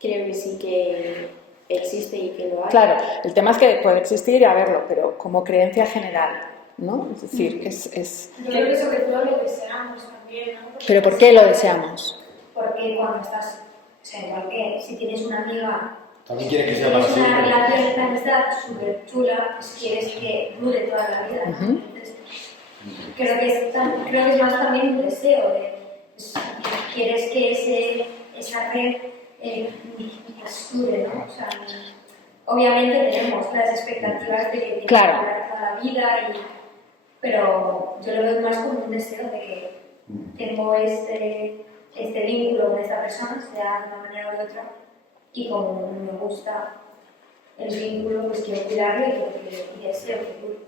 creo que sí que existe y que lo hay. Claro, el tema es que puede existir y haberlo, pero como creencia general, ¿no? Es decir, es... Yo creo que sobre todo lo deseamos también, ¿no? ¿Pero por qué lo deseamos? Porque cuando estás, o sea, igual que si tienes una amiga, También quieres que sea para tienes una siempre. relación de amistad súper chula, pues quieres que dure toda la vida, ¿no? Ujú. Entonces, creo que es más también un deseo de, pues, quieres que esa red pues, dure, ¿no? O sea, obviamente tenemos las expectativas de que tiene Claro. que durar toda la vida, pero yo lo veo más como un deseo de que tengo este vínculo con esta persona, sea de una manera u de otra, y como me gusta el vínculo, pues quiero cuidarlo y deseo que dure.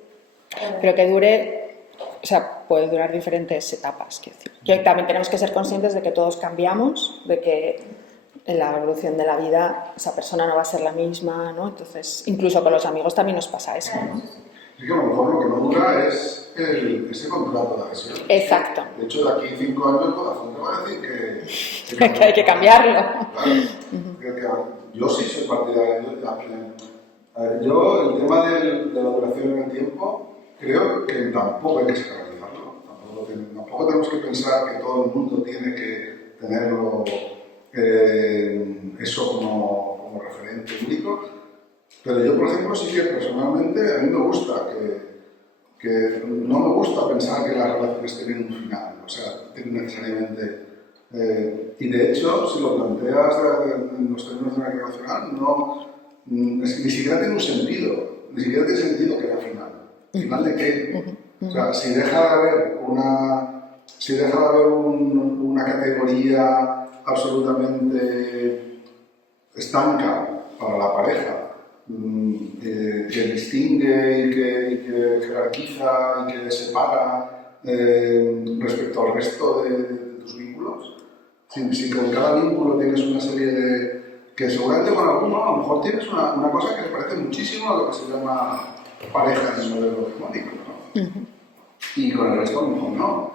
Pero que dure, o sea, puede durar diferentes etapas, quiero decir. Que también tenemos que ser conscientes de que todos cambiamos, de que en la evolución de la vida esa persona no va a ser la misma, ¿no? Entonces, incluso con los amigos también nos pasa eso, ¿no? Es que a lo mejor lo que no dura es ese contrato de adhesión. Exacto. De hecho, de aquí 5 años Vodafone te va a decir Que hay que cambiarlo. Claro. Yo sí soy partidario. Yo, el tema de la duración en el tiempo, creo que tampoco hay que sacralizarlo. Tampoco tenemos que pensar que todo el mundo tiene que tenerlo eso como referente único. Pero yo, por ejemplo, sí que personalmente a mí me gusta que no me gusta pensar que las relaciones tienen un final, o sea, tienen necesariamente. Y de hecho, si lo planteas en los términos de una guerra nacional, es que ni siquiera tiene un sentido, ni siquiera tiene sentido que haya final. ¿Final de qué? O sea, si deja de haber una categoría absolutamente estanca para la pareja, que distingue y que jerarquiza y que separa respecto al resto de tus vínculos. Si con cada vínculo tienes una serie de... que seguramente con alguno a lo mejor tienes una cosa que se parece muchísimo a lo que se llama pareja en el modelo hegemónico, ¿no? Y con el resto a lo mejor no.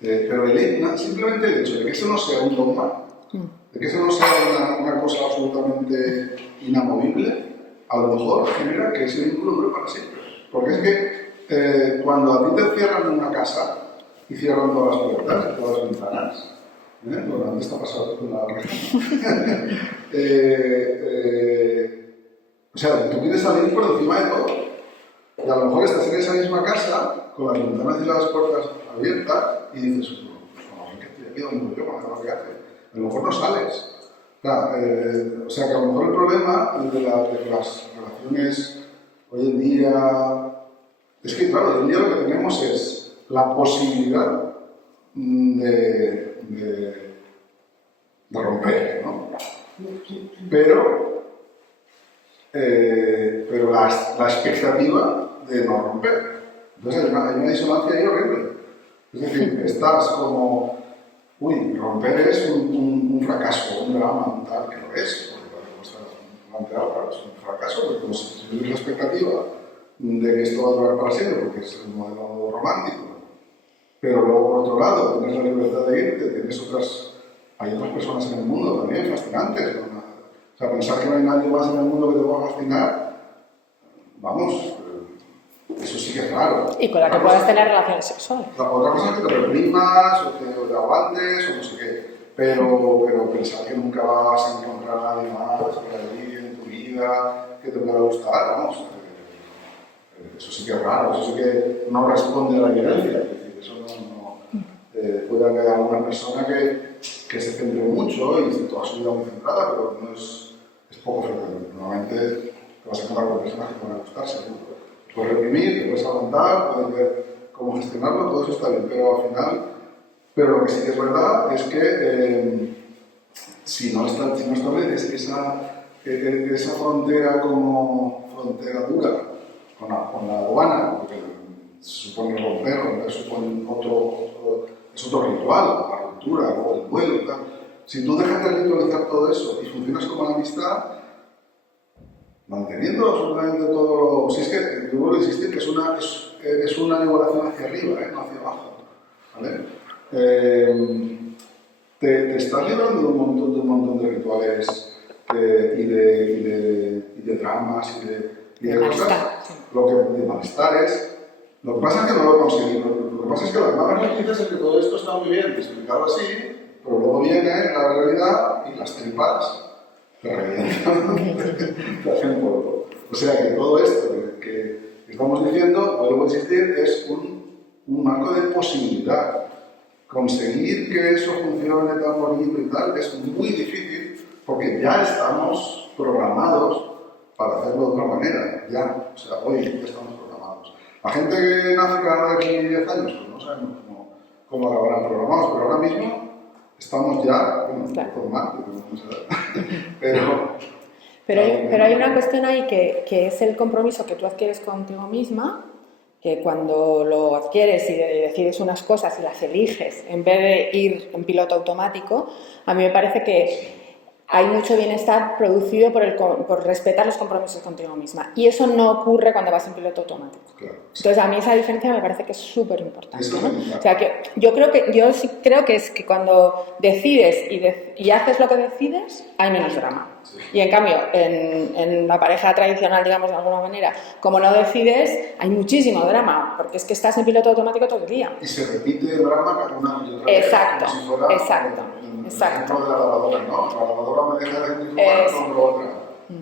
Pero simplemente el hecho de que eso no sea un dogma, de que eso no sea una cosa absolutamente inamovible, a lo mejor genera que ese vínculo dure para siempre. Porque es que cuando a ti te cierran una casa y cierran todas las puertas y todas las ventanas, bueno, antes está pasando con la reja. O sea, tú quieres salir por encima de todo. Y a lo mejor estás en esa misma casa, con las ventanas y las puertas abiertas, y dices, pues vamos, que estoy aquí donde voy yo, cuando lo que hace. A lo mejor no sales. O sea, que a lo mejor el problema de las relaciones hoy en día es que, claro, hoy en día lo que tenemos es la posibilidad de romper, ¿no? Pero la expectativa de no romper. Entonces hay una disonancia ahí horrible. Es decir, estás como, romper es un fracaso, un drama, un tal, que lo es, porque como está planteado, claro, es un fracaso, porque si tienes la expectativa de que esto va a durar para siempre, porque es un modelo romántico. Pero luego, por otro lado, tienes la libertad de irte, hay otras personas en el mundo también fascinantes, ¿no? O sea, pensar que no hay nadie más en el mundo que te pueda fascinar, vamos, eso sí que es raro. Y con la que puedas tener relaciones sexuales. Otra cosa es que te reprimas, o te aguantes, o no sé qué, pero pensar que nunca vas a encontrar a nadie más por allí en tu vida que te pueda gustar, vamos, eso sí que es raro, eso sí que no responde a la evidencia. Es decir, eso puede haber alguna persona que se centre mucho y esté toda su vida muy centrada, pero no es poco frecuente. Normalmente te vas a encontrar con personas que te van a gustar, seguro. Puedes reprimir, te puedes aguantar, puedes ver cómo gestionarlo, todo eso está bien, pero al final, pero lo que sí que es verdad es que si no estableces esa frontera como frontera dura con la aduana, porque se supone romper supone es otro ritual, la ruptura o el vuelo y tal. Si tú dejas de ritualizar todo eso y funcionas como la amistad, manteniendo absolutamente todo lo... Si es que, yo vuelvo a insistir, que es una evaluación hacia arriba, no hacia abajo, ¿vale? Te estás librando de un montón de rituales y de dramas y de cosas, de malestares. Lo que pasa es que no lo conseguimos. Lo que pasa es que las malas noticias es que todo esto está muy bien explicado así, pero luego viene la realidad y las tripas te revientan, te hacen polvo. O sea que todo esto que estamos diciendo, vuelvo a insistir, es un marco de posibilidad. Conseguir que eso funcione tan bonito y tal es muy difícil porque ya estamos programados para hacerlo de otra manera. Ya, o sea, hoy ya estamos programados. La gente que nace cada de aquí 10 años, pues no sabemos cómo acabarán programados, pero ahora mismo estamos ya, bueno, claro, por mal, pero hay una cuestión ahí que es el compromiso que tú adquieres contigo misma, que cuando lo adquieres y decides unas cosas y las eliges, en vez de ir en piloto automático, a mí me parece que hay mucho bienestar producido por respetar los compromisos contigo misma. Y eso no ocurre cuando vas en piloto automático. Claro. Entonces, a mí esa diferencia me parece que es súper importante, ¿no? Claro. O sea, que yo sí creo que es que cuando decides y haces lo que decides, hay menos drama. Sí. Y en cambio, en la pareja tradicional, digamos de alguna manera, como no decides, hay muchísimo drama, porque es que estás en piloto automático todo el día. Y se repite el drama cada una y otra vez. Exacto, Como si fuera exacto. el ejemplo de la lavadora, ¿no? La lavadora me deja de centrifugar, compro otra.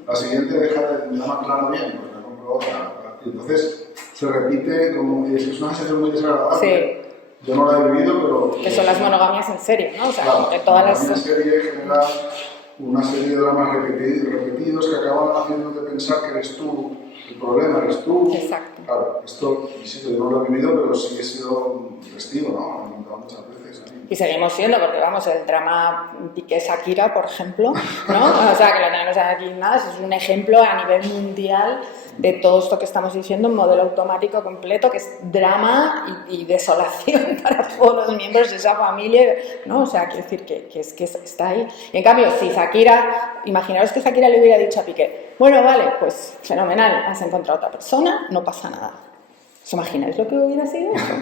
La siguiente deja de me da más claro bien, pues me compro otra. Y entonces se repite como es una sensación muy desagradable. Sí. Yo no la he vivido, pero... Que son las monogamias en serie, ¿no? O sea, claro, que todas las... Una serie genera una serie de dramas repetidos que acaban haciéndote pensar que eres tú, el problema eres tú. Exacto. Claro, esto, insisto, yo no lo he vivido, pero sí he sido testigo, ¿no? Lo he contado muchas veces. Y seguimos siendo, porque vamos, el drama Piqué-Shakira, por ejemplo, ¿no? O sea, que lo tenemos aquí nada, es un ejemplo a nivel mundial de todo esto que estamos diciendo, un modelo automático completo, que es drama y desolación para todos los miembros de esa familia, ¿no? O sea, quiero decir que está ahí. Y en cambio, si Shakira, imaginaros que Shakira le hubiera dicho a Piqué, bueno, vale, pues fenomenal, has encontrado a otra persona, no pasa nada. ¿Os imagináis lo que hubiera sido eso?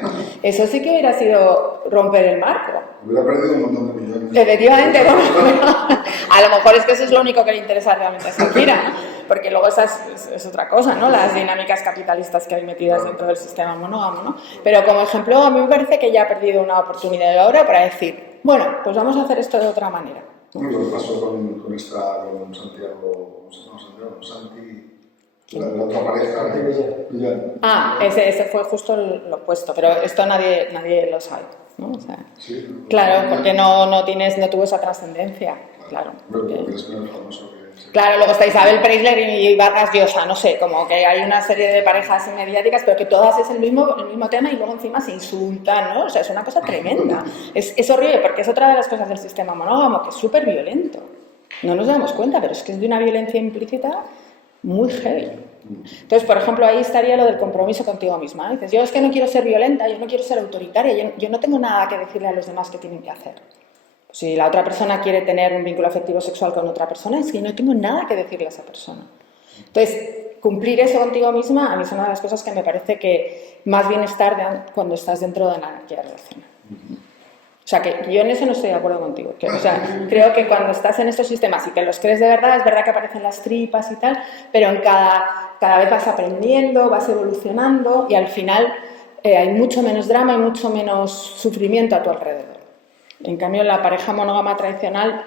Eso sí que hubiera sido romper el marco. Hubiera perdido un montón de millones. Efectivamente, ¿no? A lo mejor es que eso es lo único que le interesa realmente a Shakira, ¿no? Porque luego esa es otra cosa, ¿no? Las dinámicas capitalistas que hay metidas dentro del sistema monógamo, ¿no? Pero como ejemplo, a mí me parece que ya ha perdido una oportunidad de ahora para decir, bueno, pues vamos a hacer esto de otra manera. Bueno, lo que pasó con Santiago, Santi... La otra pareja de Ah, ese fue justo lo opuesto, pero esto nadie lo sabe, ¿no? O sea, sí, claro, porque no tuvo esa trascendencia, claro. Claro, luego está Isabel Preisler y Vargas Llosa, no sé, como que hay una serie de parejas mediáticas, pero que todas es el mismo tema y luego encima se insultan, ¿no? O sea, es una cosa tremenda. Es horrible porque es otra de las cosas del sistema monógamo, que es súper violento. No nos damos cuenta, pero es que es de una violencia implícita muy heavy. Entonces, por ejemplo, ahí estaría lo del compromiso contigo misma. Dices, yo es que no quiero ser violenta, yo no quiero ser autoritaria, yo no tengo nada que decirle a los demás que tienen que hacer. Si la otra persona quiere tener un vínculo afectivo sexual con otra persona, es que yo no tengo nada que decirle a esa persona. Entonces, cumplir eso contigo misma a mí es una de las cosas que me parece que más bienestar dan cuando estás dentro de una anarquía relacional. O sea, que yo en eso no estoy de acuerdo contigo. O sea, creo que cuando estás en estos sistemas y te los crees de verdad, es verdad que aparecen las tripas y tal, pero en cada vez vas aprendiendo, vas evolucionando y al final hay mucho menos drama y mucho menos sufrimiento a tu alrededor. En cambio, en la pareja monógama tradicional,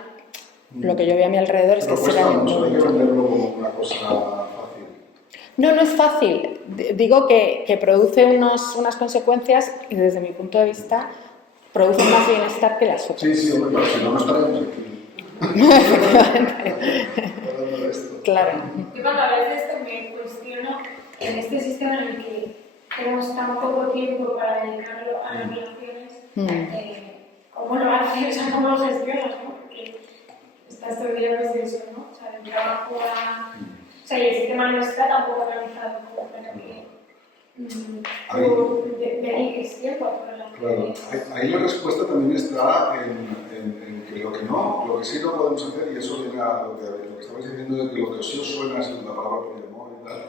lo que yo veo a mi alrededor es que será... No hay que venderlo como una cosa fácil. No es fácil. Digo que produce unas consecuencias que desde mi punto de vista producen más bienestar que las otras. Sí, hombre, pero si no, no estaremos aquí. Efectivamente. hablando de esto. Claro. Yo cuando hablas de esto me cuestiono en este sistema en el que tenemos tan poco tiempo para dedicarlo a las relaciones, ¿cómo lo haces? O sea, ¿cómo lo gestionas? ¿No? Porque estás todo el día pues de eso, ¿no? O sea, del trabajo a... O sea, y el sistema no está tampoco organizado como para que dediques tiempo a tu relación. Claro, ahí la respuesta también está en que lo que sí no podemos hacer, y eso viene a lo que estabais diciendo, de que lo que sí os suena es la palabra poliamor y tal.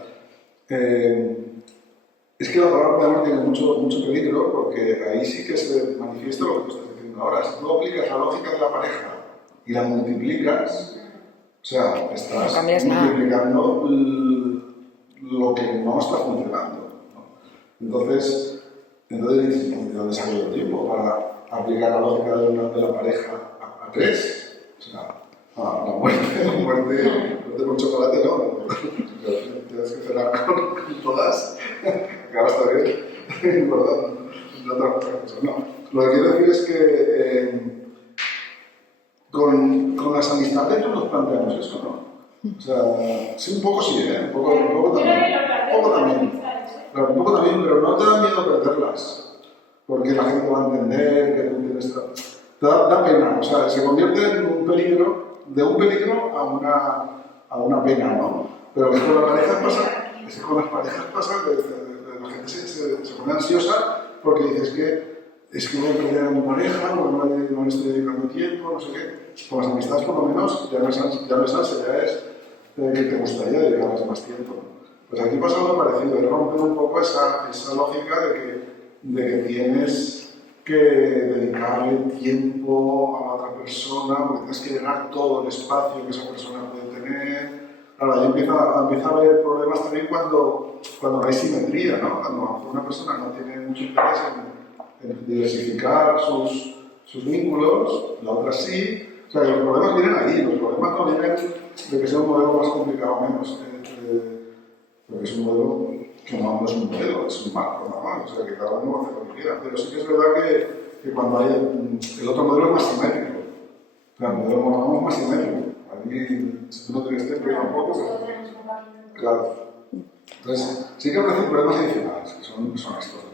Es que la palabra poliamor tiene mucho peligro, porque ahí sí que se manifiesta lo que tú estás diciendo ahora. Si tú aplicas la lógica de la pareja y la multiplicas, o sea, estás multiplicando lo que no está funcionando, ¿no? Entonces dices, ¿de dónde saco yo el tiempo para aplicar la lógica de la pareja a 3? O sea, la muerte con chocolate no. Tienes que cenar con todas, que ahora está bien, ¿verdad? No otra cosa. No. Lo que quiero decir es que con las amistades no nos planteamos eso, ¿no? O sea, sí, un poco sí, ¿eh? Un poco también. Claro, un poco también, pero no te da miedo perderlas, porque la gente va a entender que tú tienes... Te da pena, o sea, se convierte en un peligro, de un peligro a una pena, ¿no? Pero con las parejas pasa que la gente se pone ansiosa porque dices es que voy a perder a mi pareja, porque no le estoy dedicando tiempo, no sé qué. Con las amistades, por lo menos, ya no es ansia, ya es que te gustaría dedicarles más tiempo. Pues aquí pasa algo parecido, es romper un poco esa lógica de que tienes que dedicarle tiempo a la otra persona, porque tienes que llenar todo el espacio que esa persona puede tener. Ahora, ahí empieza a haber problemas también cuando no hay simetría, ¿no? Cuando una persona no tiene mucho interés en diversificar sus vínculos, la otra sí. O sea, que los problemas vienen ahí, los problemas no vienen de que sea un modelo más complicado o menos. Porque es un modelo que no es un modelo, es un marco normal, o sea, que cada uno va a hacer lo que quiera. Pero sí que es verdad que cuando hay el otro modelo es más simétrico. O sea, el modelo monógamo es más simétrico. Aquí, si tú no tienes tiempo, yo tampoco, pues, claro. Entonces, sí que aparecen problemas adicionales, que son estos.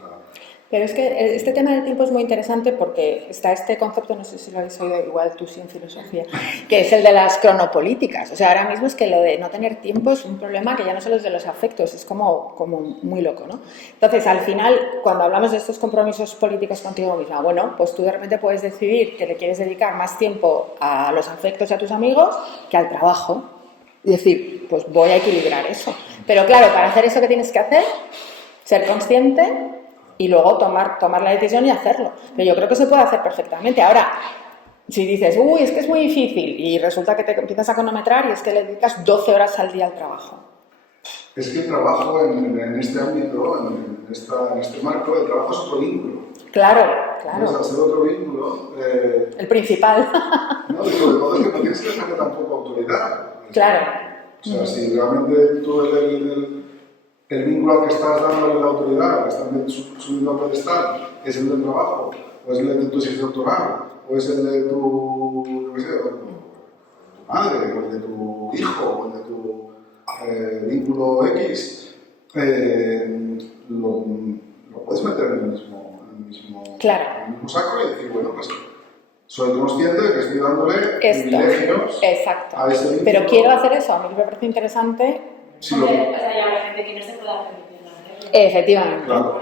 Pero es que este tema del tiempo es muy interesante porque está este concepto, no sé si lo habéis oído, igual tú sí en filosofía, que es el de las cronopolíticas. O sea, ahora mismo es que lo de no tener tiempo es un problema que ya no solo es de los afectos, es como muy loco, ¿no? Entonces, al final, cuando hablamos de estos compromisos políticos contigo misma, bueno, pues tú de repente puedes decidir que le quieres dedicar más tiempo a los afectos y a tus amigos que al trabajo. Y decir, pues voy a equilibrar eso. Pero claro, para hacer eso, ¿qué tienes que hacer? Ser consciente y luego tomar la decisión y hacerlo. Pero yo creo que se puede hacer perfectamente. Ahora, si dices, es que es muy difícil, y resulta que te empiezas a cronometrar y es que le dedicas 12 horas al día al trabajo. Es que el trabajo en este ámbito, en este marco, el trabajo es otro vínculo. Claro. Entonces, al ser otro vínculo... el principal. No, y sobre todo es que no tienes que dejarle tampoco autoridad. Claro. O sea, si realmente tú el vínculo al que estás dándole la autoridad, que estás subiendo al pedestal, es el del trabajo, o es el de tu tesis doctoral, o es el de tu madre, o el de tu hijo, o el de tu vínculo X, lo puedes meter en el mismo saco y decir, bueno, pues soy consciente de que estoy dándole privilegios a ese vínculo. Pero quiero hacer eso, a mí me parece interesante. Sí, o sea, ya habrá gente que no se pueda permitir hacerlo. Efectivamente. Claro.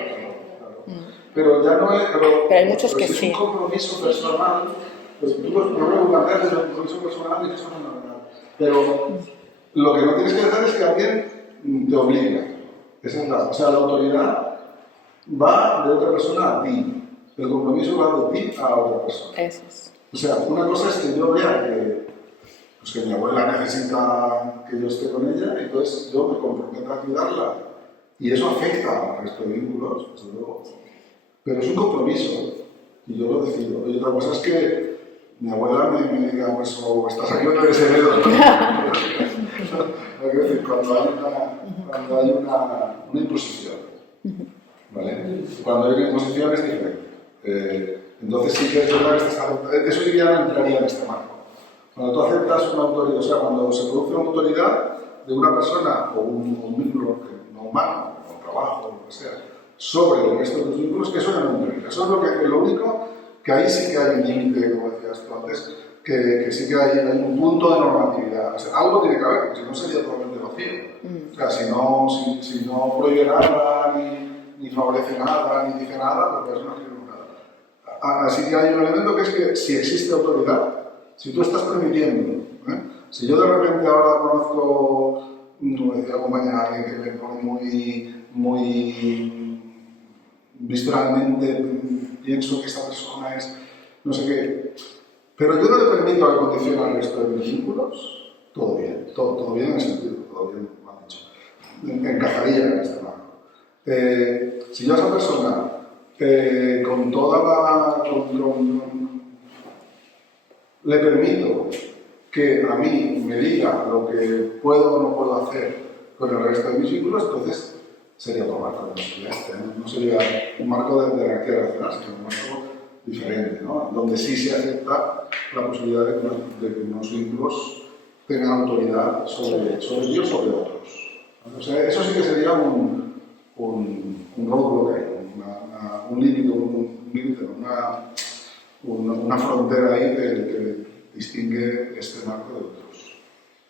Pero ya no es... Pero hay muchos que si sí. es un compromiso personal, pues tú no lo planteas desde el compromiso personal y eso es fenomenal. Pero lo que no tienes que dejar es que alguien te obligue. O sea, la autoridad va de otra persona a ti. El compromiso va de ti a otra persona. Eso es. O sea, una cosa es que yo vea que mi abuela necesita que yo esté con ella, entonces yo me comprometo a ayudarla. Y eso afecta al resto de vínculos, desde luego. Pero es un compromiso, y yo lo decido. Y otra cosa es que mi abuela me diga, pues, o estás aquí o no eres heredo. Es decir, cuando hay una imposición, ¿vale? Cuando hay una imposición es diferente. Entonces sí que es verdad que eso ya no entraría en este marco. Cuando tú aceptas una autoridad, o sea, cuando se produce una autoridad de una persona o un vínculo no humano, o un trabajo, o lo que sea, sobre el resto de tus vínculos, eso es una autoridad. Eso es lo único que ahí sí que hay un límite, como decías tú antes, que sí que hay un punto de normatividad. O sea, algo tiene que haber, porque si no sería totalmente vacío. O sea, si no prohíbe nada, ni favorece nada, ni dice nada, pues no quiero nada. Así que hay un elemento que es que si existe autoridad, si tú estás permitiendo, si yo de repente ahora conozco, como decía la compañera, alguien que me pone muy visceralmente, pienso que esta persona es no sé qué, pero yo no le permito que condicione al resto de mis vínculos, todo bien, todo bien en el sentido, todo bien, me han dicho, encajaría en este marco. Si yo a esa persona, con toda la... le permito que a mí me diga lo que puedo o no puedo hacer con el resto de mis vínculos, entonces sería otro marco, no sería un marco de reacción racional, sino un marco diferente, ¿no? Donde sí se acepta la posibilidad de que unos vínculos tengan autoridad sobre mí o sobre otros. O sea, eso sí que sería un roadblock, un límite, una frontera ahí que distingue este marco de otros.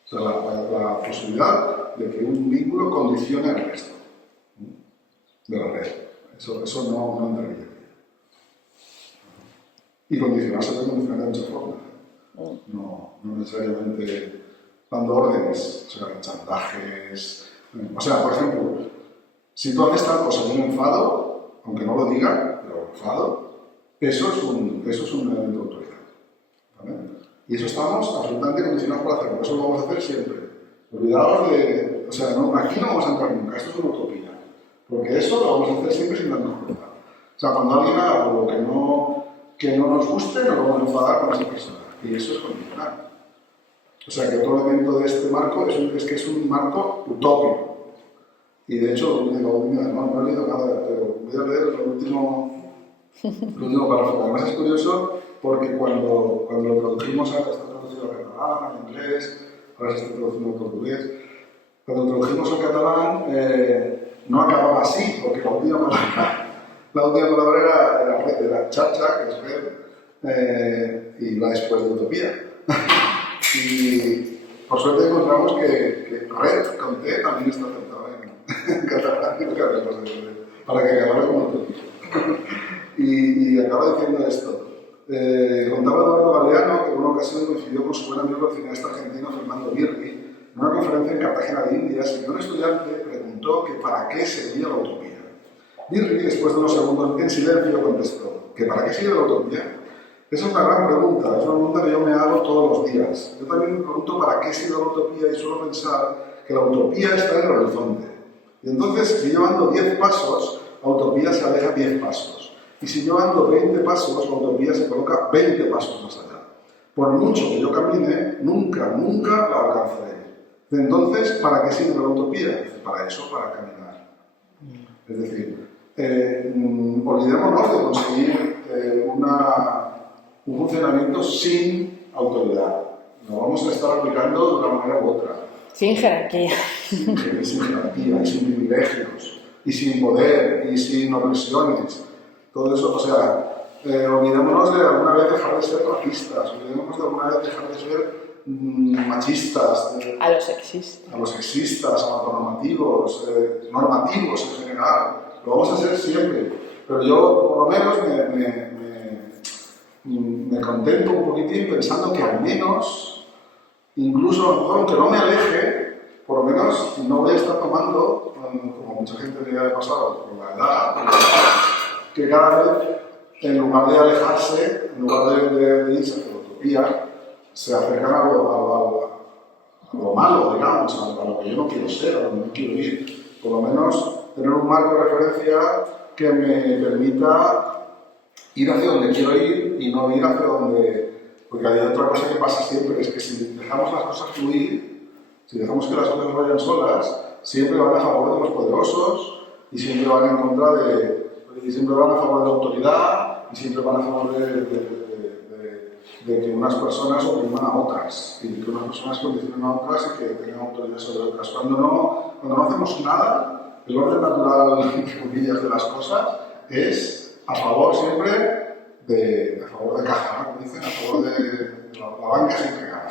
O sea, la posibilidad de que un vínculo condicione al resto de la red. Eso no entraría. Y condicionarse puede condicionar de muchas formas. No necesariamente dando órdenes, o sea, chantajes. O sea, por ejemplo, si tú haces tal cosa y yo me enfado, aunque no lo diga, pero me enfado, eso es un elemento de autoridad. ¿Vale? Y eso estamos absolutamente condicionados para hacerlo. Eso lo vamos a hacer siempre. Olvidaos de... O sea, aquí no vamos a entrar nunca. Esto es una utopía. Porque eso lo vamos a hacer siempre sin darnos cuenta. O sea, cuando alguien haga algo que no nos guste, nos vamos a enfadar con esa persona. Y eso es condicionar. O sea, que otro elemento de este marco es que es un marco utópico. Y de hecho, no he leído nada, pero voy a leer el último párrafo. Además es curioso porque cuando lo tradujimos, ahora está traducido al catalán, al inglés, ahora se está traduciendo al portugués. Cuando lo tradujimos al catalán, no acababa así, porque la última palabra era chacha, que es ver, y va después de utopía. Y por suerte encontramos que red con T también está aceptada en catalán, para que acabara como utopía. Y acaba diciendo esto. Contaba Eduardo Galeano que en una ocasión coincidió con su buen amigo el cineasta argentino Fernando Birri en una conferencia en Cartagena de Indias y un estudiante preguntó que para qué servía la utopía. Birri, después de unos segundos en silencio, contestó que ¿para qué sirve la utopía? Esa es una gran pregunta, es una pregunta que yo me hago todos los días. Yo también me pregunto para qué sirve la utopía y suelo pensar que la utopía está en el horizonte. Y entonces, si yo ando 10 pasos, la utopía se aleja 10 pasos. Y si yo ando 20 pasos, la utopía se coloca 20 pasos más allá. Por mucho que yo camine, nunca la alcanzaré. Entonces, ¿para qué sirve la utopía? Para eso, para caminar. Es decir, olvidémonos de conseguir un funcionamiento sin autoridad. Lo vamos a estar aplicando de una manera u otra. Sin jerarquía. Sin jerarquía, y sin privilegios, y sin poder, y sin opresiones. Todo eso, o sea, olvidémonos de alguna vez dejar de ser racistas, olvidémonos de alguna vez dejar de ser machistas, A los sexistas. a los sexistas, a los normativos en general. Lo vamos a hacer siempre. Pero yo, por lo menos, me contento un poquitín pensando que al menos, incluso a lo mejor aunque no me aleje, por lo menos no voy a estar tomando, como mucha gente le ha pasado por la edad, que cada vez, en lugar de alejarse, en lugar de irse hacia la utopía, se acercan a lo malo, digamos, a lo que yo no quiero ser, a lo que no quiero ir. Por lo menos tener un marco de referencia que me permita ir hacia donde quiero ir y no ir hacia donde... Porque hay otra cosa que pasa siempre, es que si dejamos las cosas fluir, si dejamos que las cosas vayan solas, siempre van a favor de los poderosos y siempre van en contra y siempre van a favor de la autoridad y siempre van a favor de que unas personas opriman a otras y de que unas personas condicionen a otras y que tengan autoridad sobre otras. Cuando no hacemos nada, el orden natural, entre comillas, de las cosas es a favor siempre a favor de caja, ¿no? Como dicen, a favor de la banca siempre gana.